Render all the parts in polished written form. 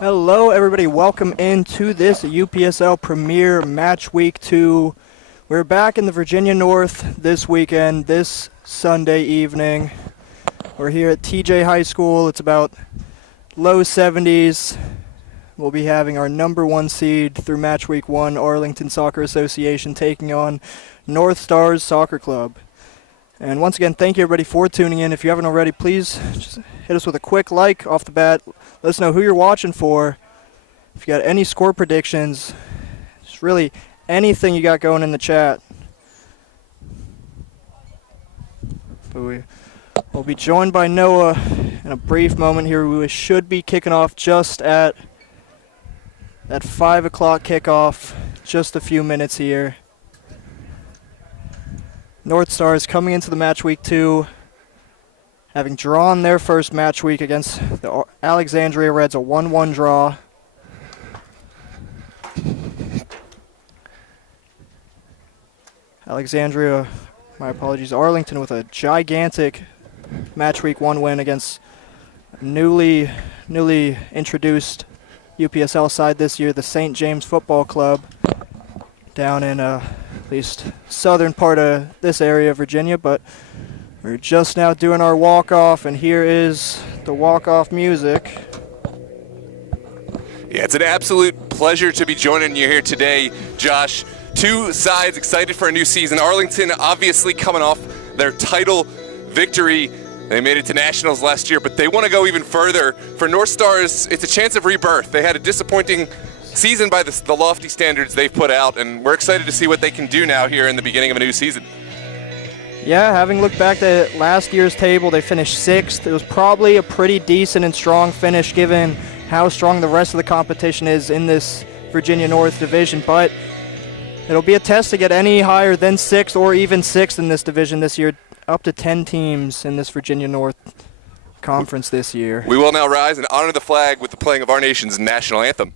Hello, everybody. Welcome into this UPSL Premier Match Week 2. We're back in the Virginia North this weekend, this Sunday evening. We're here at TJ High School. It's about low 70s. We'll be having our number 1 seed through Match Week 1, Arlington Soccer Association, taking on Northstars Soccer Club. And once again, thank you everybody for tuning in. If you haven't already, please just hit us with a quick like off the bat. Let us know who you're watching for. If you got any score predictions, just really anything you got going in the chat. But we'll be joined by Noah in a brief moment here. We should be kicking off just at 5 o'clock kickoff, just a few minutes here. Northstars coming into the match week 2, having drawn their first match week against the Alexandria Reds, a 1-1 draw. Arlington with a gigantic match week 1 win against newly introduced UPSL side this year, the St. James Football Club, down in at least southern part of this area of Virginia. But we're just now doing our walk-off, and here is the walk-off music. Yeah, it's an absolute pleasure to be joining you here today, Josh. Two sides excited for a new season. Arlington obviously coming off their title victory. They made it to nationals last year, but they want to go even further. For Northstars, it's a chance of rebirth. They had a disappointing season by the lofty standards they've put out, and we're excited to see what they can do now here in the beginning of a new season. Yeah, having looked back at last year's table, they finished 6th. It was probably a pretty decent and strong finish given how strong the rest of the competition is in this Virginia North division, but it'll be a test to get any higher than 6th or even 6th in this division this year. Up to 10 teams in this Virginia North Conference this year. We will now rise and honor the flag with the playing of our nation's national anthem.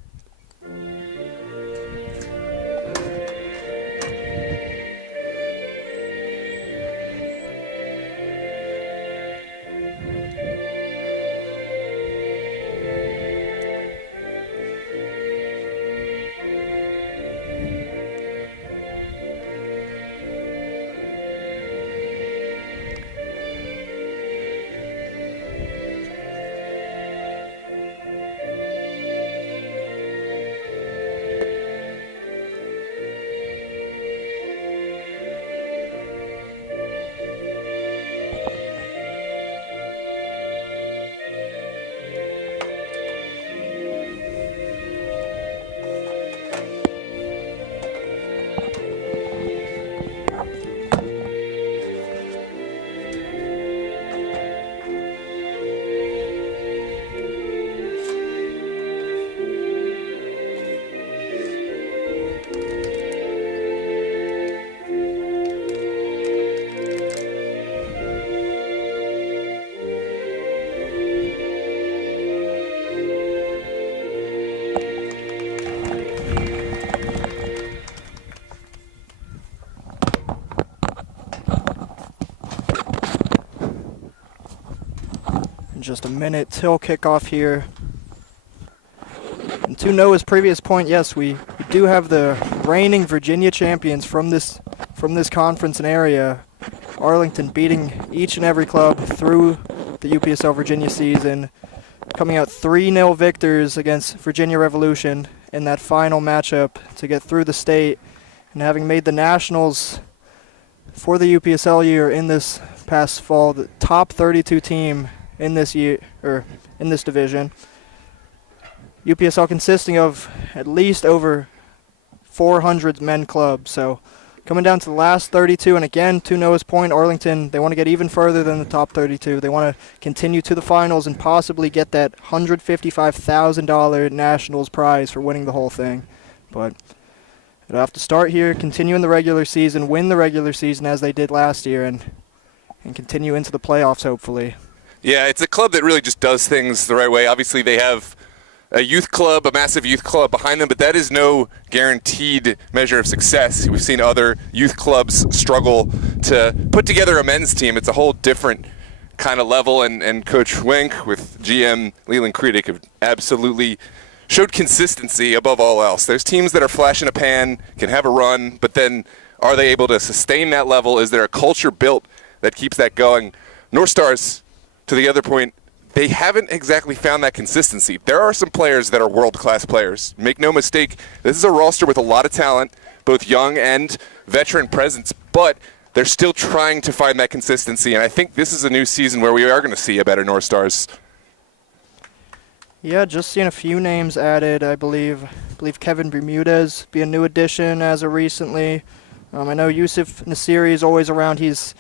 Just a minute till kickoff here. And to Noah's previous point, yes, we do have the reigning Virginia champions from this conference and area, Arlington, beating each and every club through the UPSL Virginia season, coming out 3-0 victors against Virginia Revolution in that final matchup to get through the state, and having made the nationals for the UPSL year in this past fall, the top 32 team in this year, or in this division. UPSL consisting of at least over 400 men clubs. So coming down to the last 32, and again, to Noah's point, Arlington, they want to get even further than the top 32. They want to continue to the finals and possibly get that $155,000 Nationals prize for winning the whole thing. But they'll have to start here, continue in the regular season, win the regular season as they did last year, and continue into the playoffs, hopefully. Yeah, it's a club that really just does things the right way. Obviously, they have a youth club, a massive youth club behind them, but that is no guaranteed measure of success. We've seen other youth clubs struggle to put together a men's team. It's a whole different kind of level, and Coach Wink with GM Leland Creedick have absolutely showed consistency above all else. There's teams that are flash in a pan, can have a run, but then are they able to sustain that level? Is there a culture built that keeps that going? Northstars, to the other point, they haven't exactly found that consistency. There are some players that are world-class players. Make no mistake, this is a roster with a lot of talent, both young and veteran presence, but they're still trying to find that consistency, and I think this is a new season where we are going to see a better Northstars. Yeah, just seeing a few names added. I believe Kevin Bermudez be a new addition as of recently. I know Yusuf Nasiri is always around. He's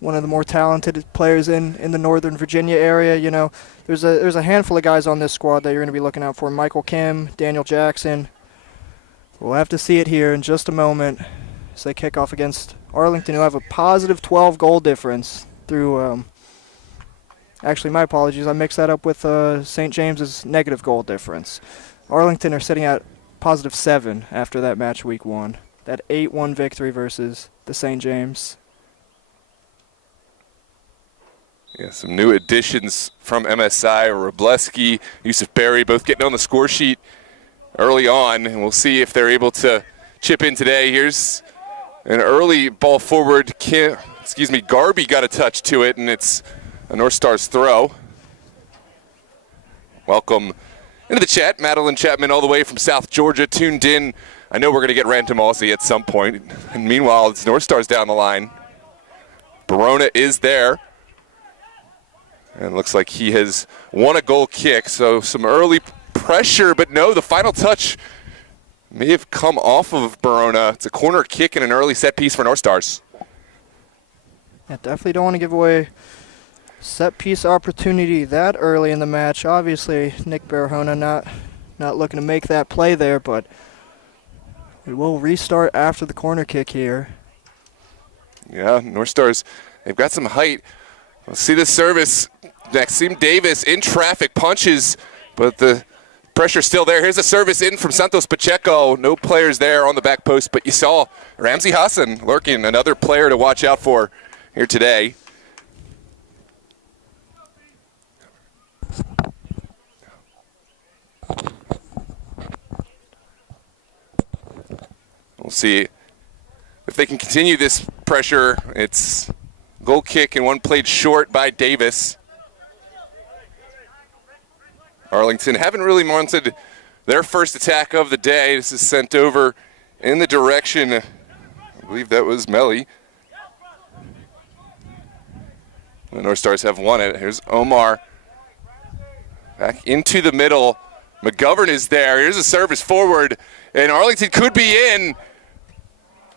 one of the more talented players in the Northern Virginia area. You know, there's a handful of guys on this squad that you're going to be looking out for. Michael Kim, Daniel Jackson. We'll have to see it here in just a moment as they kick off against Arlington, who have a positive 12 goal difference through. Actually, my apologies. I mixed that up with St. James's negative goal difference. Arlington are sitting at positive 7 after that match week 1. That 8-1 victory versus the St. James. Yeah, some new additions from MSI. Robleski, Yusuf Berry, both getting on the score sheet early on, and we'll see if they're able to chip in today. Here's an early ball forward. Garby got a touch to it, and it's a Northstars throw. Welcome into the chat. Madeline Chapman all the way from South Georgia tuned in. I know we're going to get Rantum Aussie at some point. And meanwhile, it's Northstars down the line. Barona is there. And looks like he has won a goal kick. So some early pressure, but no, the final touch may have come off of Barona. It's a corner kick and an early set piece for Northstars. Yeah, definitely don't want to give away set piece opportunity that early in the match. Obviously, Nick Barahona not looking to make that play there, but we will restart after the corner kick here. Yeah, Northstars, they've got some height. Let's see the service. Maxime Davis in traffic, punches, but the pressure's still there. Here's a service in from Santos Pacheco. No players there on the back post, but you saw Ramsey Hassan lurking, another player to watch out for here today. We'll see if they can continue this pressure. It's goal kick and one played short by Davis. Arlington haven't really mounted their first attack of the day. This is sent over in the direction, I believe that was Melly. The Northstars have won it. Here's Omar. Back into the middle. McGovern is there. Here's a service forward, and Arlington could be in.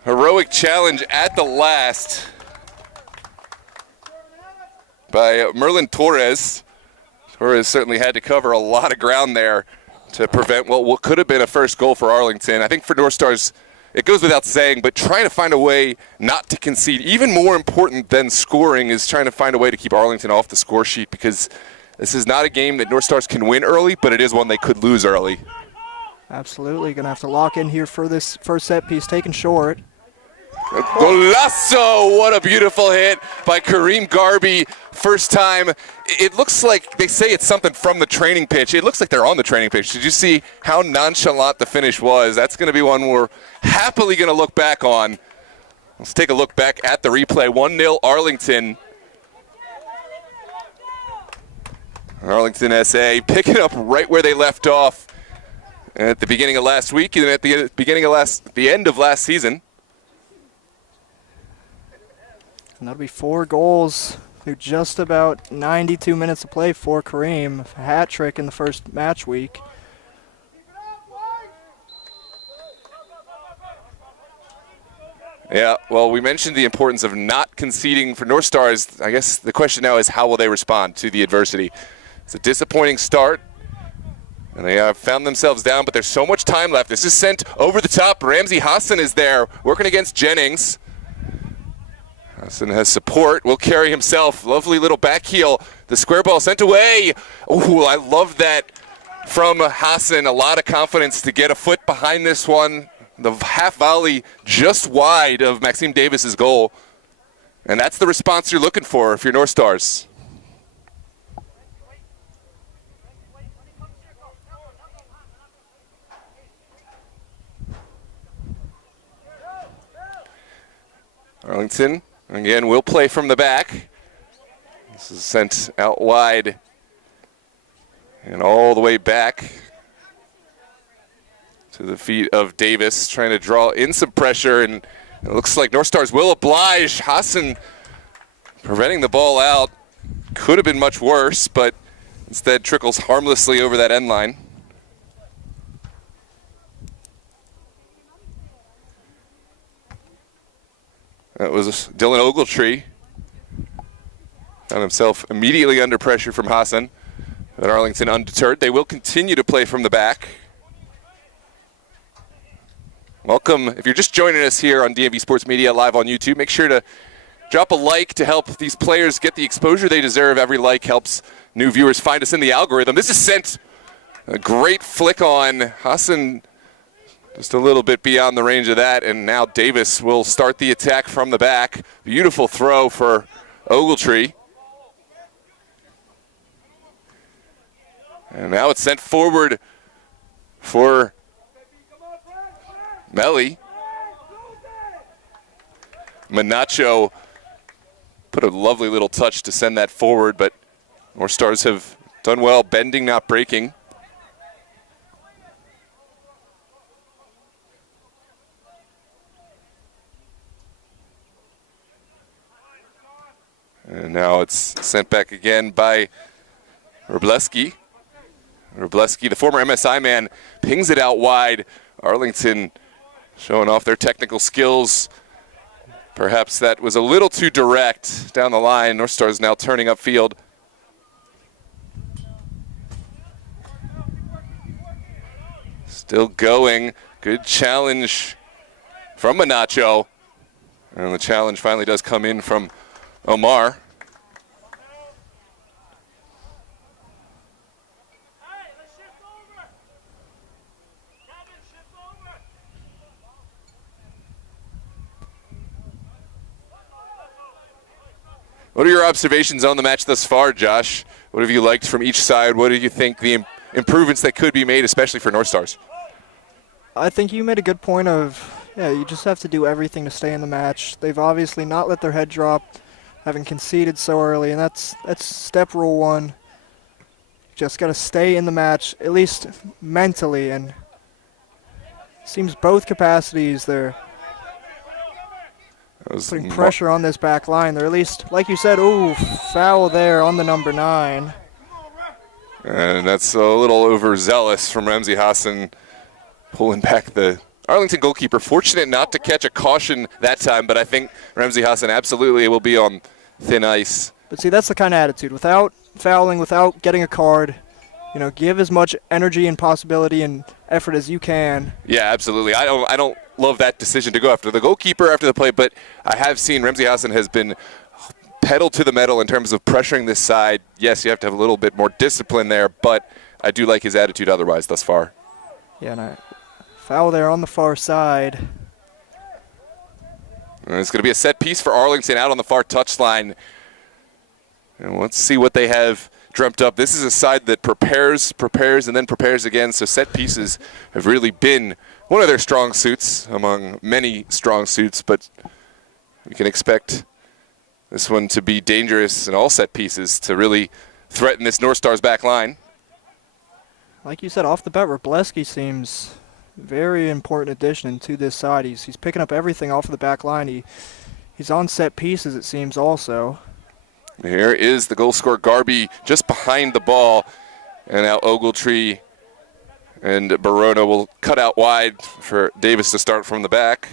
Heroic challenge at the last by Merlin Torres. Torres certainly had to cover a lot of ground there to prevent what could have been a first goal for Arlington. I think for Northstars, it goes without saying, but trying to find a way not to concede. Even more important than scoring is trying to find a way to keep Arlington off the score sheet, because this is not a game that Northstars can win early, but it is one they could lose early. Absolutely. Going to have to lock in here for this first set piece, taken short. Golazo! What a beautiful hit by Kareem Garby. First time. It looks like they say it's something from the training pitch. It looks like they're on the training pitch. Did you see how nonchalant the finish was? That's going to be one we're happily going to look back on. Let's take a look back at the replay. 1-0 Arlington. Arlington SA picking up right where they left off at the beginning of last week and at the end of last season. And that'll be 4 goals through just about 92 minutes of play for Kareem. A hat trick in the first match week. Yeah, well, we mentioned the importance of not conceding for Northstars. I guess the question now is how will they respond to the adversity? It's a disappointing start, and they have found themselves down, but there's so much time left. This is sent over the top. Ramsey Hassan is there working against Jennings. Hassan has support, will carry himself. Lovely little back heel. The square ball sent away. Ooh, I love that from Hassan. A lot of confidence to get a foot behind this one. The half volley just wide of Maxime Davis's goal. And that's the response you're looking for if you're Northstars. Arlington, again, will play from the back. This is sent out wide and all the way back to the feet of Davis, trying to draw in some pressure, and it looks like Northstars will oblige. Hassan preventing the ball out. Could have been much worse, but instead trickles harmlessly over that end line. That was Dylan Ogletree. Found himself immediately under pressure from Hassan. But Arlington undeterred. They will continue to play from the back. Welcome. If you're just joining us here on DMV Sports Media live on YouTube, make sure to drop a like to help these players get the exposure they deserve. Every like helps new viewers find us in the algorithm. This is sent a great flick on. Hassan just a little bit beyond the range of that, and now Davis will start the attack from the back. Beautiful throw for Ogletree. And now it's sent forward for Melly. Manacho put a lovely little touch to send that forward, but Northstars have done well, bending, not breaking. And now it's sent back again by Robleski. Robleski, the former MSI man, pings it out wide. Arlington showing off their technical skills. Perhaps that was a little too direct down the line. Northstars now turning upfield. Still going. Good challenge from Manacho. And the challenge finally does come in from Omar. What are your observations on the match thus far, Josh? What have you liked from each side? What do you think the improvements that could be made, especially for Northstars? I think you made a good point of, you just have to do everything to stay in the match. They've obviously not let their head drop, having conceded so early, and that's step rule one. Just got to stay in the match, at least mentally, and it seems both capacities they're putting pressure on this back line. They're at least, like you said, foul there on the number 9. And that's a little overzealous from Ramsey Hassan, pulling back the Arlington goalkeeper. Fortunate not to catch a caution that time, but I think Ramsey Hassan absolutely will be on thin ice. But see, that's the kind of attitude. Without fouling, without getting a card, give as much energy and possibility and effort as you can. Yeah, absolutely. I don't love that decision to go after the goalkeeper after the play, but I have seen Ramsey Hassan has been pedal to the metal in terms of pressuring this side. Yes, you have to have a little bit more discipline there, but I do like his attitude otherwise thus far. Yeah, and foul there on the far side. And it's going to be a set piece for Arlington out on the far touchline. And let's see what they have dreamt up. This is a side that prepares, and then prepares again, so set pieces have really been one of their strong suits among many strong suits, but we can expect this one to be dangerous in all set pieces to really threaten this Northstars back line. Like you said, off the bat, Robleski seems very important addition to this side. He's picking up everything off of the back line. He's on set pieces, it seems, also. Here is the goal scorer, Garby, just behind the ball. And now Ogletree and Barona will cut out wide for Davis to start from the back.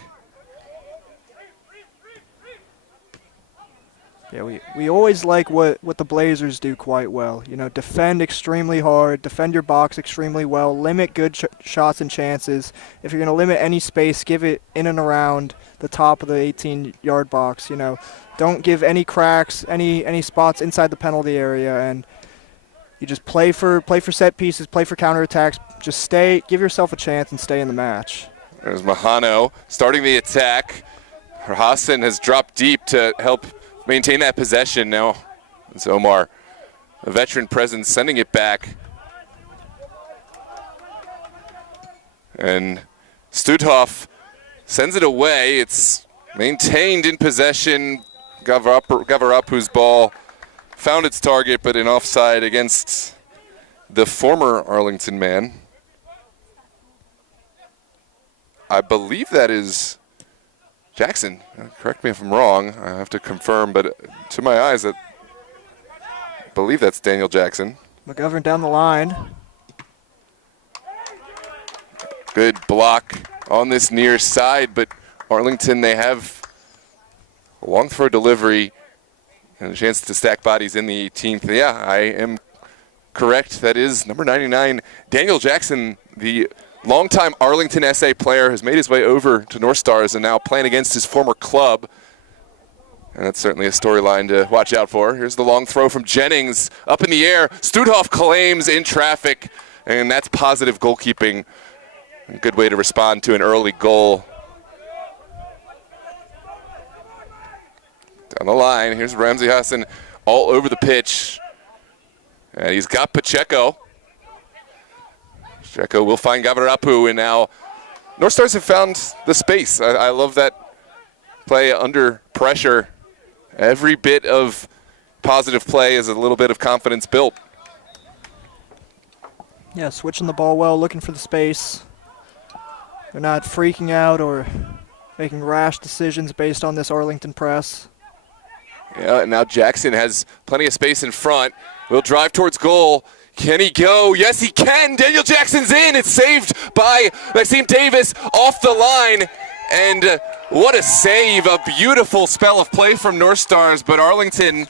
Yeah, we always like what the Blazers do quite well. Defend extremely hard, defend your box extremely well, limit good shots and chances. If you're going to limit any space, give it in and around the top of the 18-yard box. Don't give any cracks, any spots inside the penalty area, and you just play for set pieces, play for counterattacks. Just give yourself a chance and stay in the match. There's Mahano starting the attack. Hassan has dropped deep to help maintain that possession. Now it's Omar, a veteran presence, sending it back. And Studhoff sends it away. It's maintained in possession. Gavarapu's ball found its target, but in offside against the former Arlington man. I believe that is Jackson. Correct me if I'm wrong. I have to confirm, but to my eyes, I believe that's Daniel Jackson. McGovern down the line. Good block on this near side, but Arlington, they have a long throw delivery and a chance to stack bodies in the 18th. Yeah, I am correct. That is number 99, Daniel Jackson, the longtime Arlington SA player, has made his way over to Northstars and now playing against his former club. And that's certainly a storyline to watch out for. Here's the long throw from Jennings, up in the air. Studhoff claims in traffic, and that's positive goalkeeping. A good way to respond to an early goal. Down the line, here's Ramsey Hassan all over the pitch. And he's got Pacheco. Pacheco will find Gavarapu, and now Northstars have found the space. I love that play under pressure. Every bit of positive play is a little bit of confidence built. Yeah, switching the ball well, looking for the space. They're not freaking out or making rash decisions based on this Arlington press. Yeah, and now Jackson has plenty of space in front. Will drive towards goal. Can he go? Yes, he can. Daniel Jackson's in. It's saved by Maxime Davis off the line. And what a save. A beautiful spell of play from Northstars. But Arlington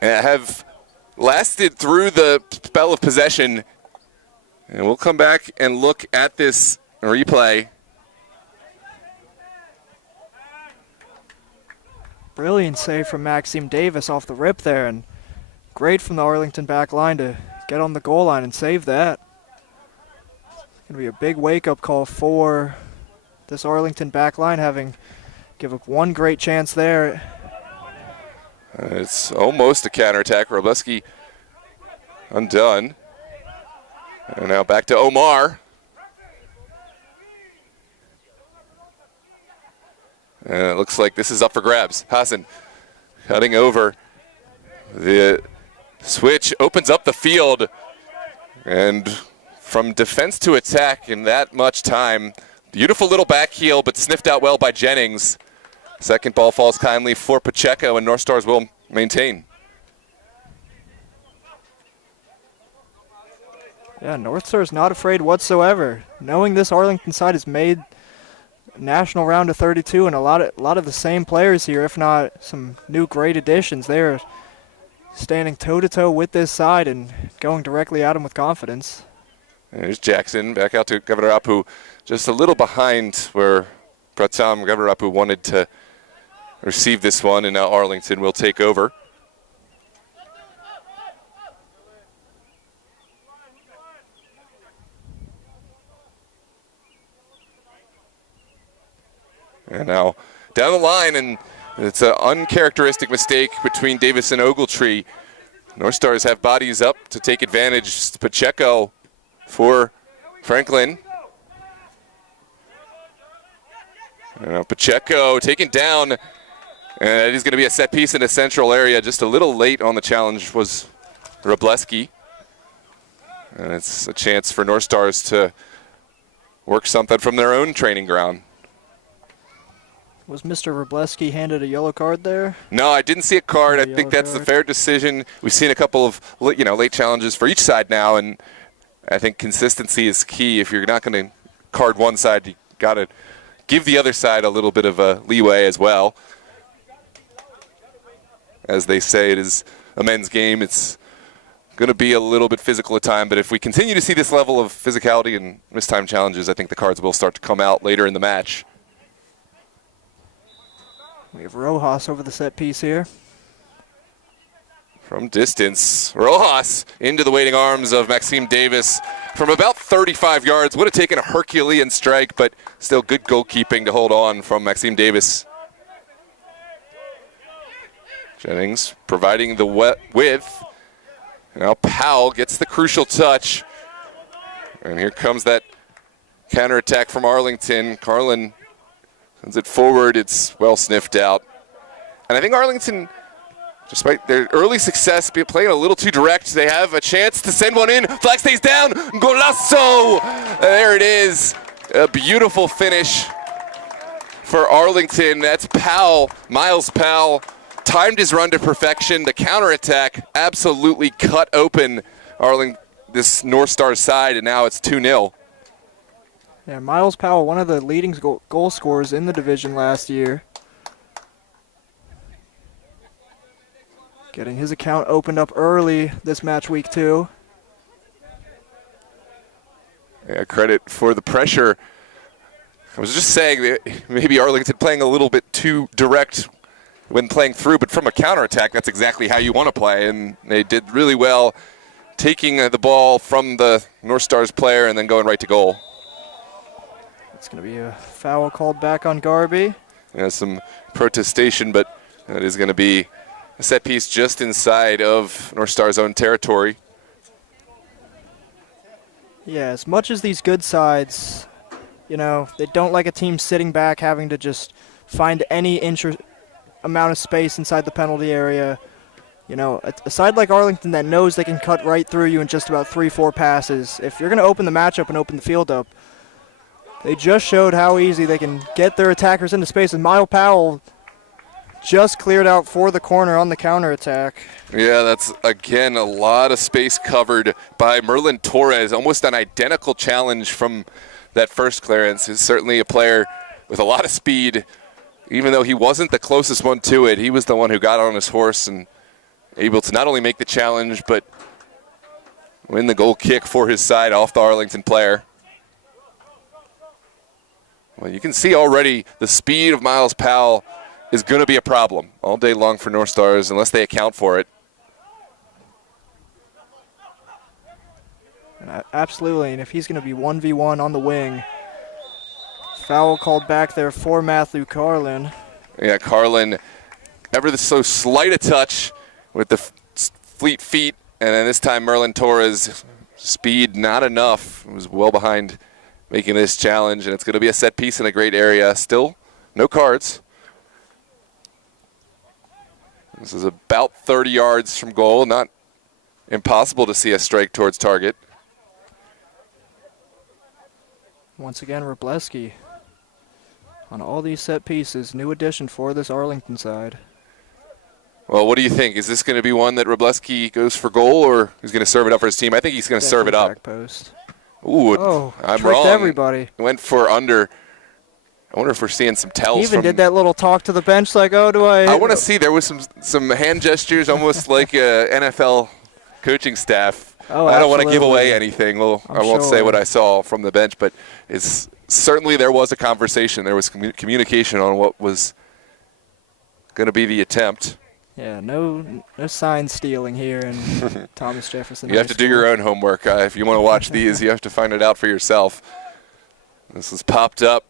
have lasted through the spell of possession. And we'll come back and look at this replay. Brilliant save from Maxime Davis off the rip there, and great from the Arlington back line to get on the goal line and save that. It's going to be a big wake-up call for this Arlington back line, having give up one great chance there. It's almost a counterattack. Robleski undone. And now back to Omar. And it looks like this is up for grabs. Hassan cutting over. The switch opens up the field. And from defense to attack in that much time. Beautiful little back heel, but sniffed out well by Jennings. Second ball falls kindly for Pacheco, and Northstars will maintain. Yeah, Northstars not afraid whatsoever. Knowing this Arlington side has made national round of 32, and a lot of the same players here, if not some new great additions. They're standing toe-to-toe with this side and going directly at them with confidence. There's Jackson back out to Gavarapu, just a little behind where Pratam Gavarapu wanted to receive this one, and now Arlington will take over. And now down the line, and it's an uncharacteristic mistake between Davis and Ogletree. Northstars have bodies up to take advantage. Pacheco for Franklin. And now Pacheco taken down, and it is going to be a set piece in the central area. Just a little late on the challenge was Robleski. And it's a chance for Northstars to work something from their own training ground. Was Mr. Robleski handed a yellow card there? No, I didn't see a card. I think that's the fair decision. We've seen a couple of late challenges for each side now, and I think consistency is key. If you're not going to card one side, you got to give the other side a little bit of a leeway as well. As they say, it is a men's game. It's going to be a little bit physical at time, but if we continue to see this level of physicality and missed time challenges, I think the cards will start to come out later in the match. We have Rojas over the set piece here. From distance, Rojas into the waiting arms of Maxime Davis from about 35 yards. Would have taken a Herculean strike, but still good goalkeeping to hold on from Maxime Davis. Jennings providing the width. Now Powell gets the crucial touch. And here comes that counterattack from Arlington. Carlin Sends it forward. It's well sniffed out. And I think Arlington, despite their early success playing a little too direct, they have a chance to send one in. Flag stays down. Golazo! There it is. A beautiful finish for Arlington. That's Powell, Miles Powell. Timed his run to perfection. The counterattack absolutely cut open this Northstars side, and now it's 2-0. Yeah, Miles Powell, one of the leading goal scorers in the division last year. Getting his account opened up early this match week 2. Yeah, credit for the pressure. I was just saying that maybe Arlington playing a little bit too direct when playing through, but from a counterattack, that's exactly how you want to play, and they did really well taking the ball from the Northstars player and then going right to goal. It's going to be a foul called back on Garby. Yeah, some protestation, but that is going to be a set piece just inside of Northstars' own territory. Yeah, as much as these good sides, you know, they don't like a team sitting back having to just find any amount of space inside the penalty area. You know, a side like Arlington that knows they can cut right through you in just about 3-4 passes. If you're going to open the match up and open the field up, they just showed how easy they can get their attackers into space. And Miles Powell just cleared out for the corner on the counterattack. Yeah, that's, again, a lot of space covered by Merlin Torres. Almost an identical challenge from that first clearance. He's certainly a player with a lot of speed. Even though he wasn't the closest one to it, he was the one who got on his horse and able to not only make the challenge, but win the goal kick for his side off the Arlington player. Well, you can see already the speed of Miles Powell is going to be a problem all day long for Northstars unless they account for it. Absolutely, and if he's going to be 1v1 on the wing, foul called back there for Matthew Carlin. Yeah, Carlin, ever so slight a touch with the fleet feet, and then this time Merlin Torres, speed not enough. It was well behind making this challenge, and it's going to be a set piece in a great area. Still, no cards. This is about 30 yards from goal. Not impossible to see a strike towards target. Once again, Wrobleski on all these set pieces. New addition for this Arlington side. Well, what do you think? Is this going to be one that Wrobleski goes for goal, or he's going to serve it up for his team? I think he's going to serve it up. Back post. Ooh, I'm wrong. Everybody. Went for under. I wonder if we're seeing some tells. He even did that little talk to the bench like, oh, do I? I want to see. There was some hand gestures, almost like NFL coaching staff. Oh, I don't want to give away anything. Well, I won't say what I saw from the bench, but it's certainly there was a conversation. There was communication on what was going to be the attempt. Yeah, no sign stealing here in Thomas Jefferson. You have to do your own homework. If you want to watch these, you have to find it out for yourself. This is popped up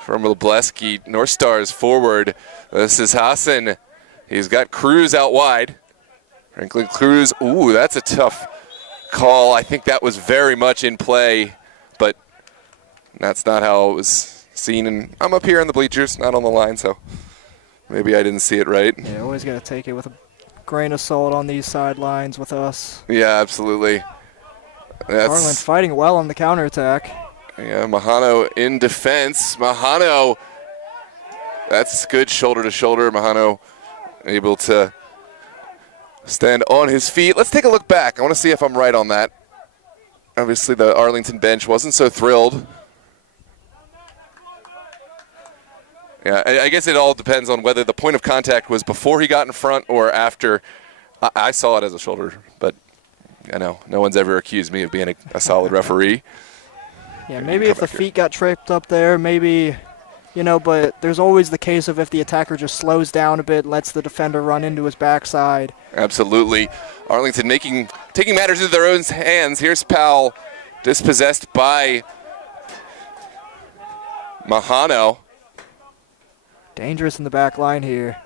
from Wrobleski. Northstars forward. This is Hassan. He's got Cruz out wide. Franklin Cruz. Ooh, that's a tough call. I think that was very much in play, but that's not how it was seen. And I'm up here in the bleachers, not on the line, so maybe I didn't see it right. Yeah, always got to take it with a grain of salt on these sidelines with us. Yeah, absolutely. Carlin fighting well on the counterattack. Yeah, Mahano in defense. Mahano, that's good shoulder to shoulder. Mahano able to stand on his feet. Let's take a look back. I want to see if I'm right on that. Obviously, the Arlington bench wasn't so thrilled. Yeah, I guess it all depends on whether the point of contact was before he got in front or after. I saw it as a shoulder, but I know no one's ever accused me of being a solid referee. Yeah, maybe if the feet got tripped up there, maybe, you know, but there's always the case of if the attacker just slows down a bit, lets the defender run into his backside. Absolutely. Arlington taking matters into their own hands. Here's Powell, dispossessed by Mahano. Dangerous in the back line here.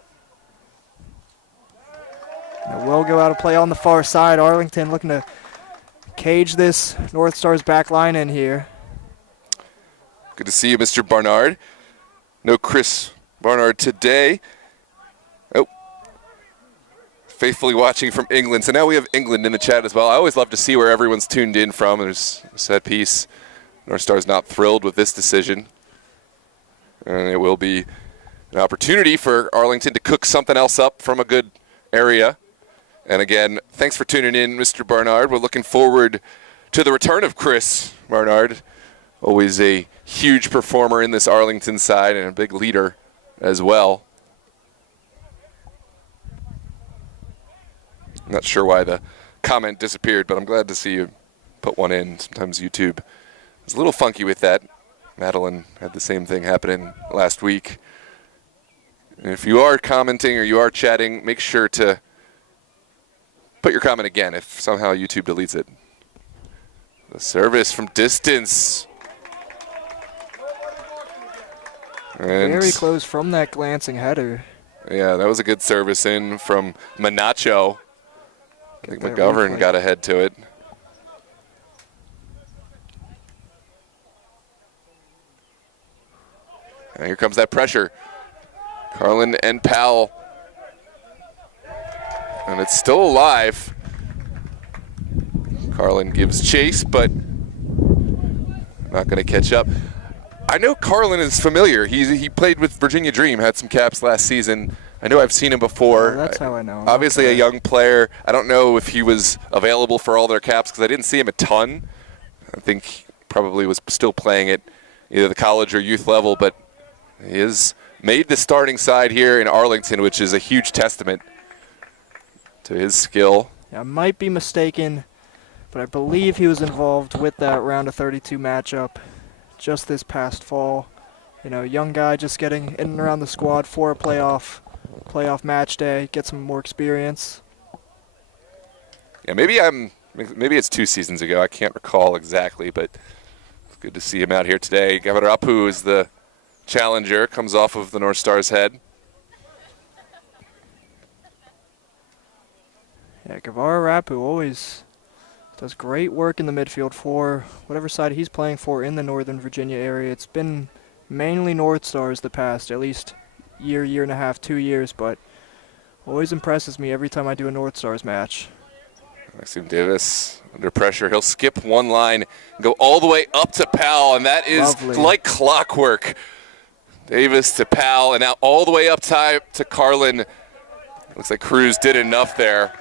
Now will go out of play on the far side. Arlington looking to cage this Northstars back line in here. Good to see you, Mr. Barnard. No Chris Barnard today. Oh, faithfully watching from England. So now we have England in the chat as well. I always love to see where everyone's tuned in from. There's a set piece. Northstars not thrilled with this decision. And it will be an opportunity for Arlington to cook something else up from a good area. And again, thanks for tuning in, Mr. Barnard. We're looking forward to the return of Chris Barnard. Always a huge performer in this Arlington side and a big leader as well. I'm not sure why the comment disappeared, but I'm glad to see you put one in. Sometimes YouTube is a little funky with that. Madeline had the same thing happening last week. And if you are commenting or you are chatting, make sure to put your comment again if somehow YouTube deletes it. The service from distance. And very close from that glancing header. Yeah, that was a good service in from Manacho. I think McGovern got ahead to it. And here comes that pressure. Carlin and Powell. And it's still alive. Carlin gives chase, but not going to catch up. I know Carlin is familiar. He played with Virginia Dream, had some caps last season. I know I've seen him before. Oh, that's how I know him. Obviously a young player. I don't know if he was available for all their caps because I didn't see him a ton. I think he probably was still playing at either the college or youth level, but he has made the starting side here in Arlington, which is a huge testament to his skill. Yeah, I might be mistaken, but I believe he was involved with that round of 32 matchup just this past fall. You know, young guy just getting in and around the squad for a playoff match day, get some more experience. Yeah, maybe it's 2 seasons ago. I can't recall exactly, but it's good to see him out here today. Gavarapu is the challenger, comes off of the Northstars head. Yeah, Gavarapu always does great work in the midfield for whatever side he's playing for in the Northern Virginia area. It's been mainly Northstars the past, at least year and a half, 2 years, but always impresses me every time I do a Northstars match. Maxime Davis under pressure. He'll skip one line and go all the way up to Powell, and that is lovely. Like clockwork. Davis to Powell, and now all the way up to Carlin. Looks like Cruz did enough there.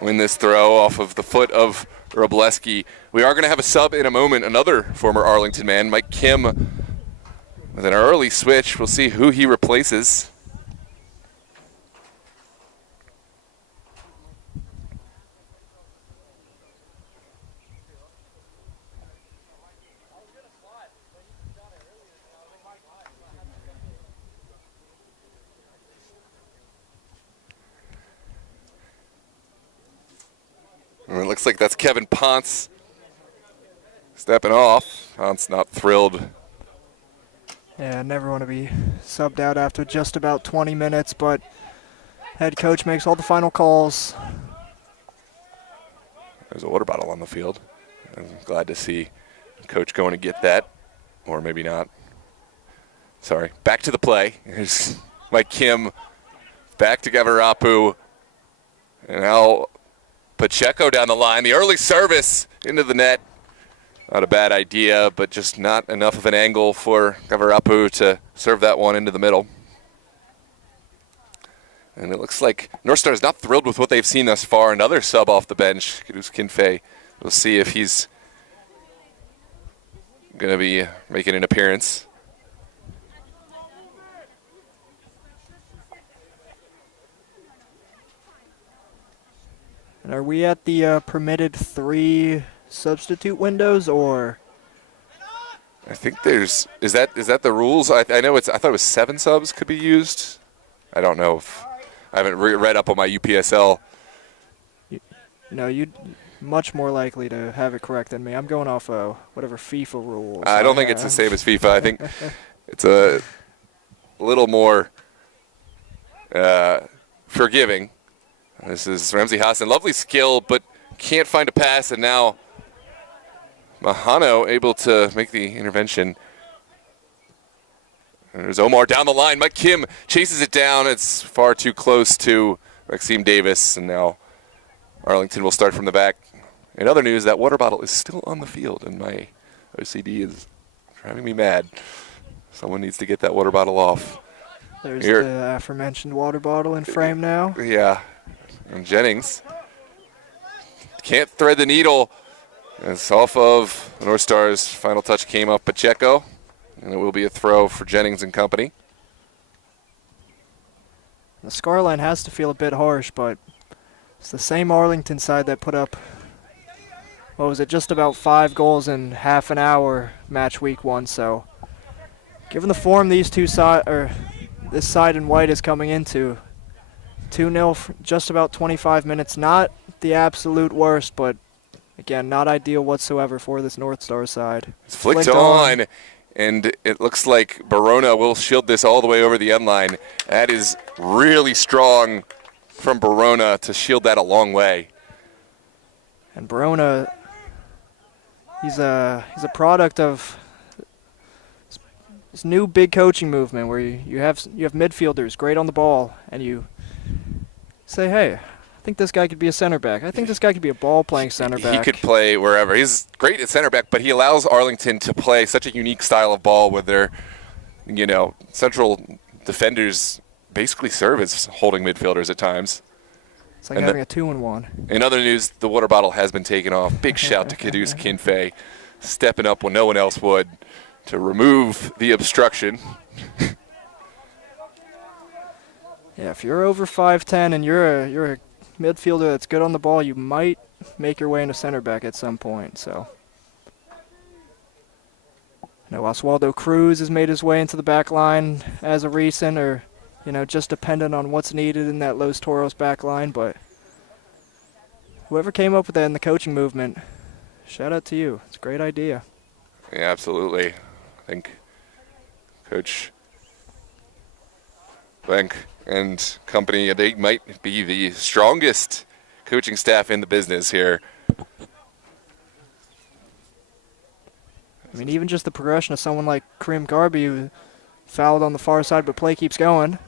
Win this throw off of the foot of Robleski. We are going to have a sub in a moment. Another former Arlington man, Mike Kim, with an early switch. We'll see who he replaces. And it looks like that's Kevin Ponce stepping off. Ponce not thrilled. Yeah, I never want to be subbed out after just about 20 minutes, but head coach makes all the final calls. There's a water bottle on the field. I'm glad to see coach going to get that, or maybe not. Sorry, back to the play. Here's Mike Kim, back to Gavarapu, and now Pacheco down the line. The early service into the net. Not a bad idea, but just not enough of an angle for Gavarapu to serve that one into the middle. And it looks like Northstars not thrilled with what they've seen thus far. Another sub off the bench, Kudus Kinfe. We'll see if he's going to be making an appearance. And are we at the permitted 3 substitute windows, or? I think there's is that the rules? I know I thought it was 7 subs could be used. I don't know if I haven't read up on my UPSL. No, you'd much more likely to have it correct than me. I'm going off whatever FIFA rules. I don't think it's the same as FIFA. I think it's a little more forgiving. This is Ramsey Hassan. Lovely skill, but can't find a pass, and now Mahano able to make the intervention. There's Omar down the line. Mike Kim chases it down. It's far too close to Maxime Davis, and now Arlington will start from the back. In other news, that water bottle is still on the field, and my OCD is driving me mad. Someone needs to get that water bottle off. There's the aforementioned water bottle in frame now. Yeah, and Jennings can't thread the needle. It's off of the Northstars. Final touch came up Pacheco, and it will be a throw for Jennings and company. The scoreline has to feel a bit harsh, but it's the same Arlington side that put up, what was it, just about 5 goals in half an hour match week 1. So, given the form these this side in white is coming into, 2-0, just about 25 minutes. Not the absolute worst, but again, not ideal whatsoever for this North Star side. It's flicked on, and it looks like Barona will shield this all the way over the end line. That is really strong from Barona to shield that a long way. And Barona, he's a product of this new big coaching movement where you have midfielders great on the ball, and you say, hey, I think this guy could be a center back. I think this guy could be a ball-playing center back. He could play wherever. He's great at center back, but he allows Arlington to play such a unique style of ball where their, central defenders basically serve as holding midfielders at times. It's like having a 2-in-1. In other news, the water bottle has been taken off. Big shout to Caduce Kinfei, stepping up when no one else would to remove the obstruction. Yeah, if you're over 5'10" and you're a midfielder that's good on the ball, you might make your way into center back at some point. So, Oswaldo Cruz has made his way into the back line as of recent, or just dependent on what's needed in that Los Toros back line. But whoever came up with that in the coaching movement, shout out to you. It's a great idea. Yeah, absolutely. I think Coach Bank and company, they might be the strongest coaching staff in the business here. I mean, even just the progression of someone like Kareem Garby, who fouled on the far side, but play keeps going.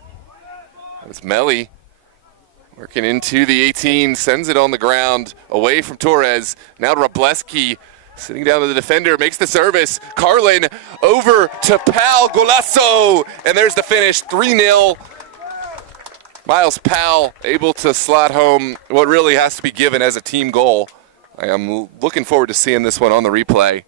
It's Melly working into the 18, sends it on the ground away from Torres. Now Robleski sitting down to the defender, makes the service. Carlin over to Powell, golazo, and there's the finish, 3-0. Miles Powell able to slot home what really has to be given as a team goal. I am looking forward to seeing this one on the replay.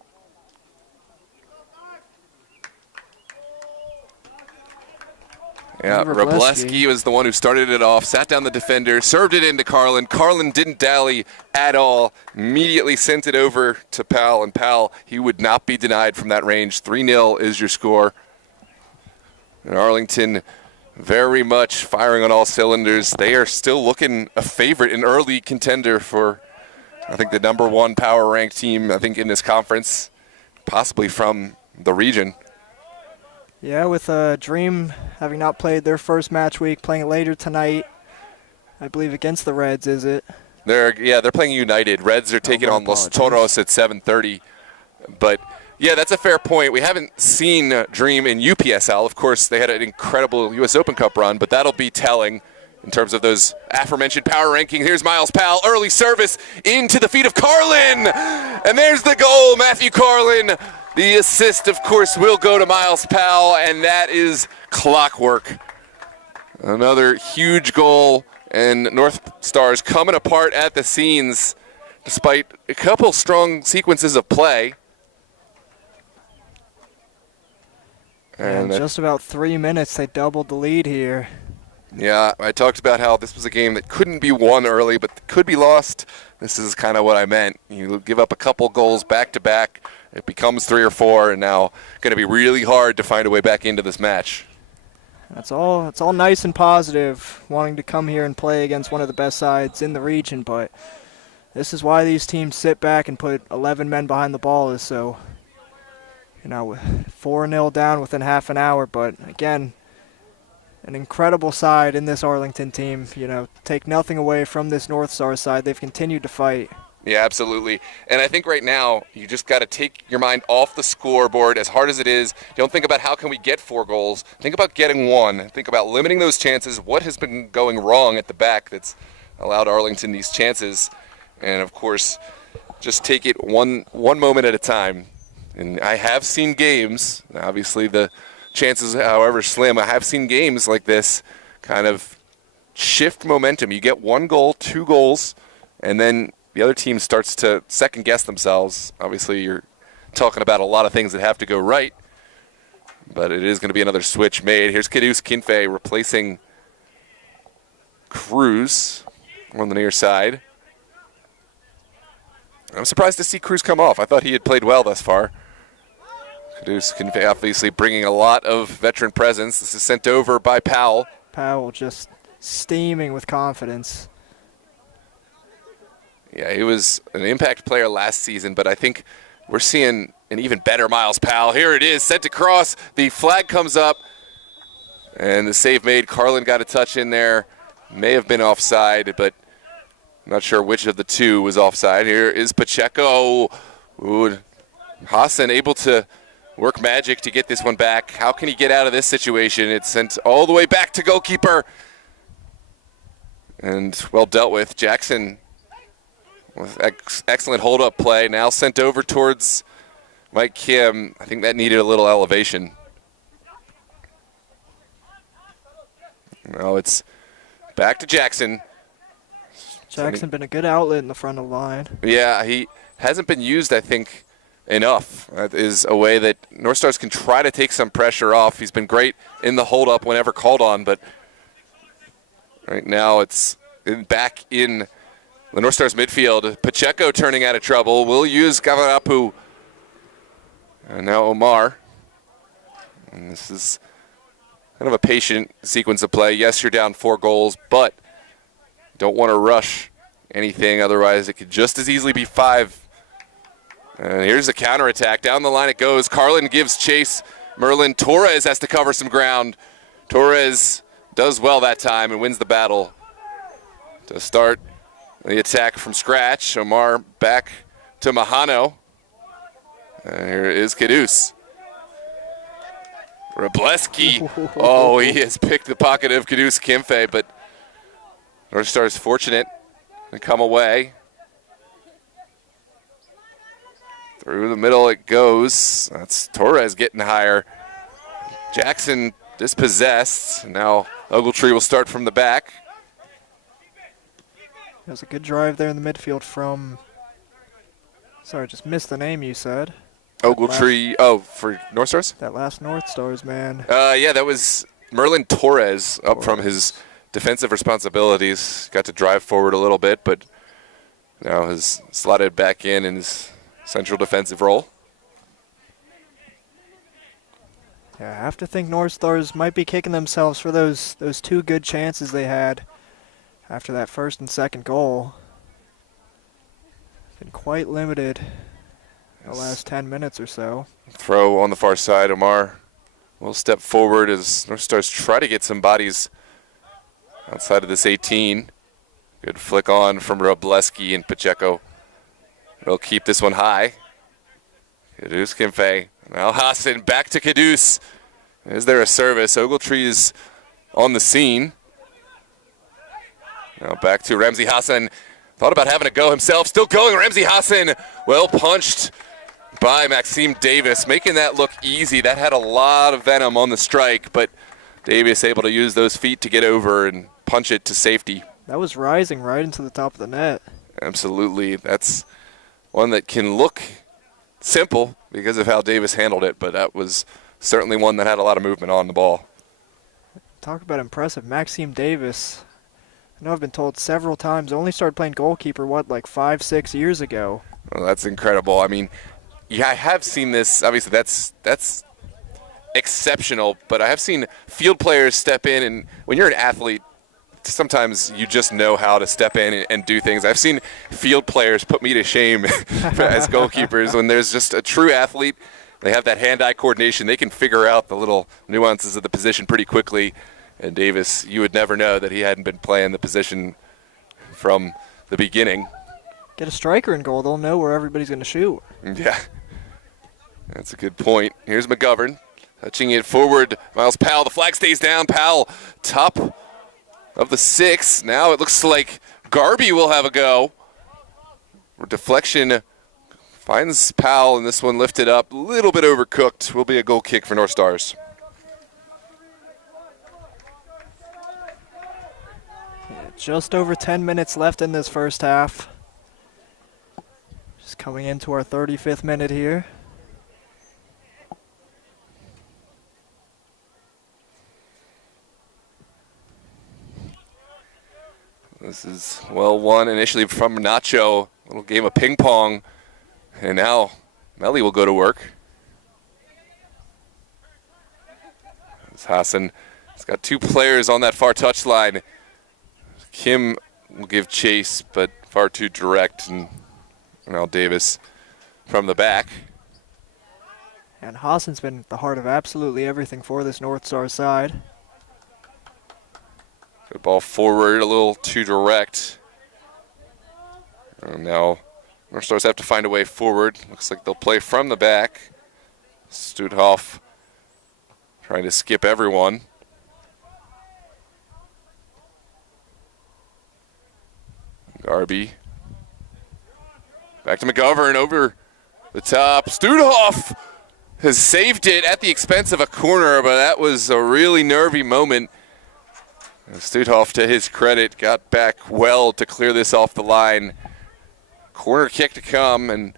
Yeah, Robleski was the one who started it off, sat down the defender, served it into Carlin. Carlin didn't dally at all, immediately sent it over to Powell, and Powell, he would not be denied from that range. 3-0 is your score. And Arlington very much firing on all cylinders. They are still looking a favorite, an early contender for, I think, the #1 power-ranked team, I think, in this conference, possibly from the region. Yeah, with Dream having not played their first match week, playing it later tonight, I believe against the Reds, is it? They're playing United. Reds are taking on Los Toros at 7:30. But, yeah, that's a fair point. We haven't seen Dream in UPSL. Of course, they had an incredible U.S. Open Cup run, but that'll be telling in terms of those aforementioned power rankings. Here's Miles Powell, early service into the feet of Carlin. And there's the goal, Matthew Carlin. The assist, of course, will go to Miles Powell, and that is clockwork. Another huge goal, and North Stars coming apart at the seams despite a couple strong sequences of play. And in just about 3 minutes, they doubled the lead here. Yeah, I talked about how this was a game that couldn't be won early, but could be lost. This is kind of what I meant. You give up a couple goals back-to-back, it becomes 3 or 4, and now going to be really hard to find a way back into this match. It's all nice and positive, wanting to come here and play against one of the best sides in the region, but this is why these teams sit back and put 11 men behind the ball, is so, 4-0 down within half an hour. But again, an incredible side in this Arlington team. Take nothing away from this North Star side. They've continued to fight. Yeah, absolutely. And I think right now you just got to take your mind off the scoreboard as hard as it is. Don't think about how can we get 4 goals. Think about getting 1. Think about limiting those chances. What has been going wrong at the back that's allowed Arlington these chances? And, of course, just take it one moment at a time. And I have seen games, obviously the chances, however slim, I have seen games like this kind of shift momentum. You get 1 goal, 2 goals, and then the other team starts to second-guess themselves. Obviously, you're talking about a lot of things that have to go right, but it is going to be another switch made. Here's Caduce Kinfe replacing Cruz on the near side. I'm surprised to see Cruz come off. I thought he had played well thus far. Caduce Kinfe obviously bringing a lot of veteran presence. This is sent over by Powell. Powell just steaming with confidence. Yeah, he was an impact player last season, but I think we're seeing an even better Miles Powell. Here it is, sent across. The flag comes up, and the save made. Carlin got a touch in there. May have been offside, but I'm not sure which of the two was offside. Here is Pacheco. Ooh, Hassan able to work magic to get this one back. How can he get out of this situation? It's sent all the way back to goalkeeper. And well dealt with. Jackson with excellent hold-up play. Now sent over towards Mike Kim. I think that needed a little elevation. Now it's back to Jackson. Jackson been a good outlet in the front of the line. Yeah, he hasn't been used, I think, enough. That is a way that Northstars can try to take some pressure off. He's been great in the hold-up whenever called on, but right now it's back in the Northstars midfield. Pacheco turning out of trouble. We'll use Gavarapu. And now Omar. And this is kind of a patient sequence of play. Yes, you're down 4 goals, but don't want to rush anything. Otherwise, it could just as easily be 5. And here's a counterattack. Down the line it goes. Carlin gives chase. Merlin Torres has to cover some ground. Torres does well that time and wins the battle to start the attack from scratch. Omar back to Mahano. And here is Caduce. Robleski. Oh, he has picked the pocket of Caduce Kinfe, but Northstars fortunate to come away. Through the middle it goes. That's Torres getting higher. Jackson dispossessed. Now Ogletree will start from the back. There's a good drive there in the midfield from, sorry, just missed the name you said. Ogletree, for Northstars? That last Northstars, man. Yeah, that was Merlin Torres up from his defensive responsibilities. Got to drive forward a little bit, but now has slotted back in his central defensive role. Yeah, I have to think Northstars might be kicking themselves for those 2 good chances they had after that first and second goal. Been quite limited in the last 10 minutes or so. Throw on the far side. Omar will step forward as Northstars try to get some bodies outside of this 18. Good flick on from Robleski, and Pacheco will keep this one high. Caduce Kinfe. Now Hassan back to Caduce. Is there a service? Ogletree is on the scene. Now back to Ramsey Hassan. Thought about having a go himself. Still going. Ramsey Hassan. Well punched by Maxime Davis. Making that look easy. That had a lot of venom on the strike, but Davis able to use those feet to get over and punch it to safety. That was rising right into the top of the net. Absolutely. That's one that can look simple because of how Davis handled it, but that was certainly one that had a lot of movement on the ball. Talk about impressive. Maxime Davis, I know I've been told several times, only started playing goalkeeper, like 5-6 years ago. Well, that's incredible. I mean, yeah, I have seen this. Obviously, that's exceptional, but I have seen field players step in, and when you're an athlete, sometimes you just know how to step in and do things. I've seen field players put me to shame as goalkeepers. When there's just a true athlete, they have that hand-eye coordination. They can figure out the little nuances of the position pretty quickly. And Davis, you would never know that he hadn't been playing the position from the beginning. get a striker in goal, they'll know where everybody's going to shoot. Yeah, that's a good point. Here's McGovern touching it forward. Miles Powell, the flag stays down. Powell, top of the 6. Now it looks like Garby will have a go. Deflection finds Powell, and this one lifted up. A little bit overcooked. Will be a goal kick for Northstars. Just over 10 minutes left in this first half. Just coming into our 35th minute here. This is well won initially from Nacho. A little game of ping pong. And now Melly will go to work. As Hassan has got 2 players on that far touchline. Kim will give chase, but far too direct, and now Davis from the back. And Hassan's been at the heart of absolutely everything for this Northstar side. Good ball forward, a little too direct. And now Northstars have to find a way forward. Looks like they'll play from the back. Studhoff trying to skip everyone. Garby. Back to McGovern over the top. Studhoff has saved it at the expense of a corner, but that was a really nervy moment. And Studhoff, to his credit, got back well to clear this off the line. Corner kick to come, and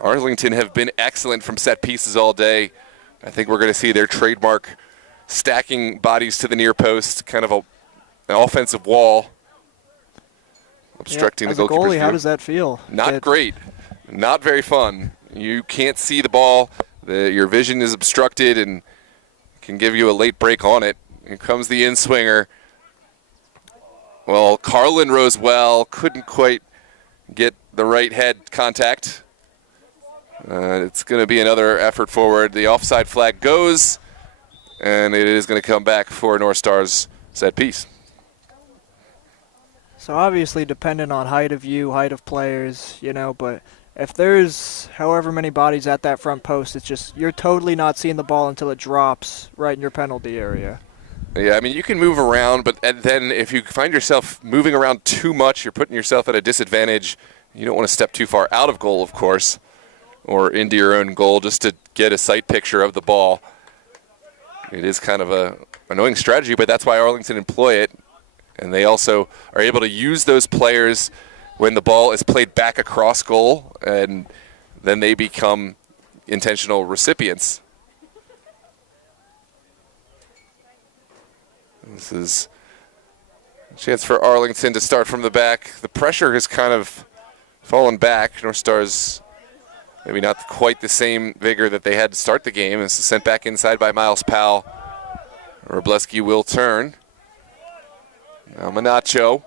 Arlington have been excellent from set pieces all day. I think we're going to see their trademark stacking bodies to the near post, kind of an offensive wall. Obstructing the goalkeeper's goalie, view. how does that feel? Not great. Not very fun. You can't see the ball. Your vision is obstructed and can give you a late break on it. Here comes the in-swinger. Well, Carlin rose well. Couldn't quite get the right head contact. It's going to be another effort forward. The offside flag goes, and it is going to come back for Northstars set piece. So obviously dependent on height of view, height of players, you know, but if there's however many bodies at that front post, it's just you're totally not seeing the ball until it drops right in your penalty area. Yeah, I mean, you can move around, but then if you find yourself moving around too much, you're putting yourself at a disadvantage. You don't want to step too far out of goal, of course, or into your own goal just to get a sight picture of the ball. It is kind of a annoying strategy, but that's why Arlington employ it. And they also are able to use those players when the ball is played back across goal, and then they become intentional recipients. This is a chance for Arlington to start from the back. The pressure has kind of fallen back. Northstars maybe not quite the same vigor that they had to start the game. This is sent back inside by Miles Powell. Robleski will turn. Now Manacho.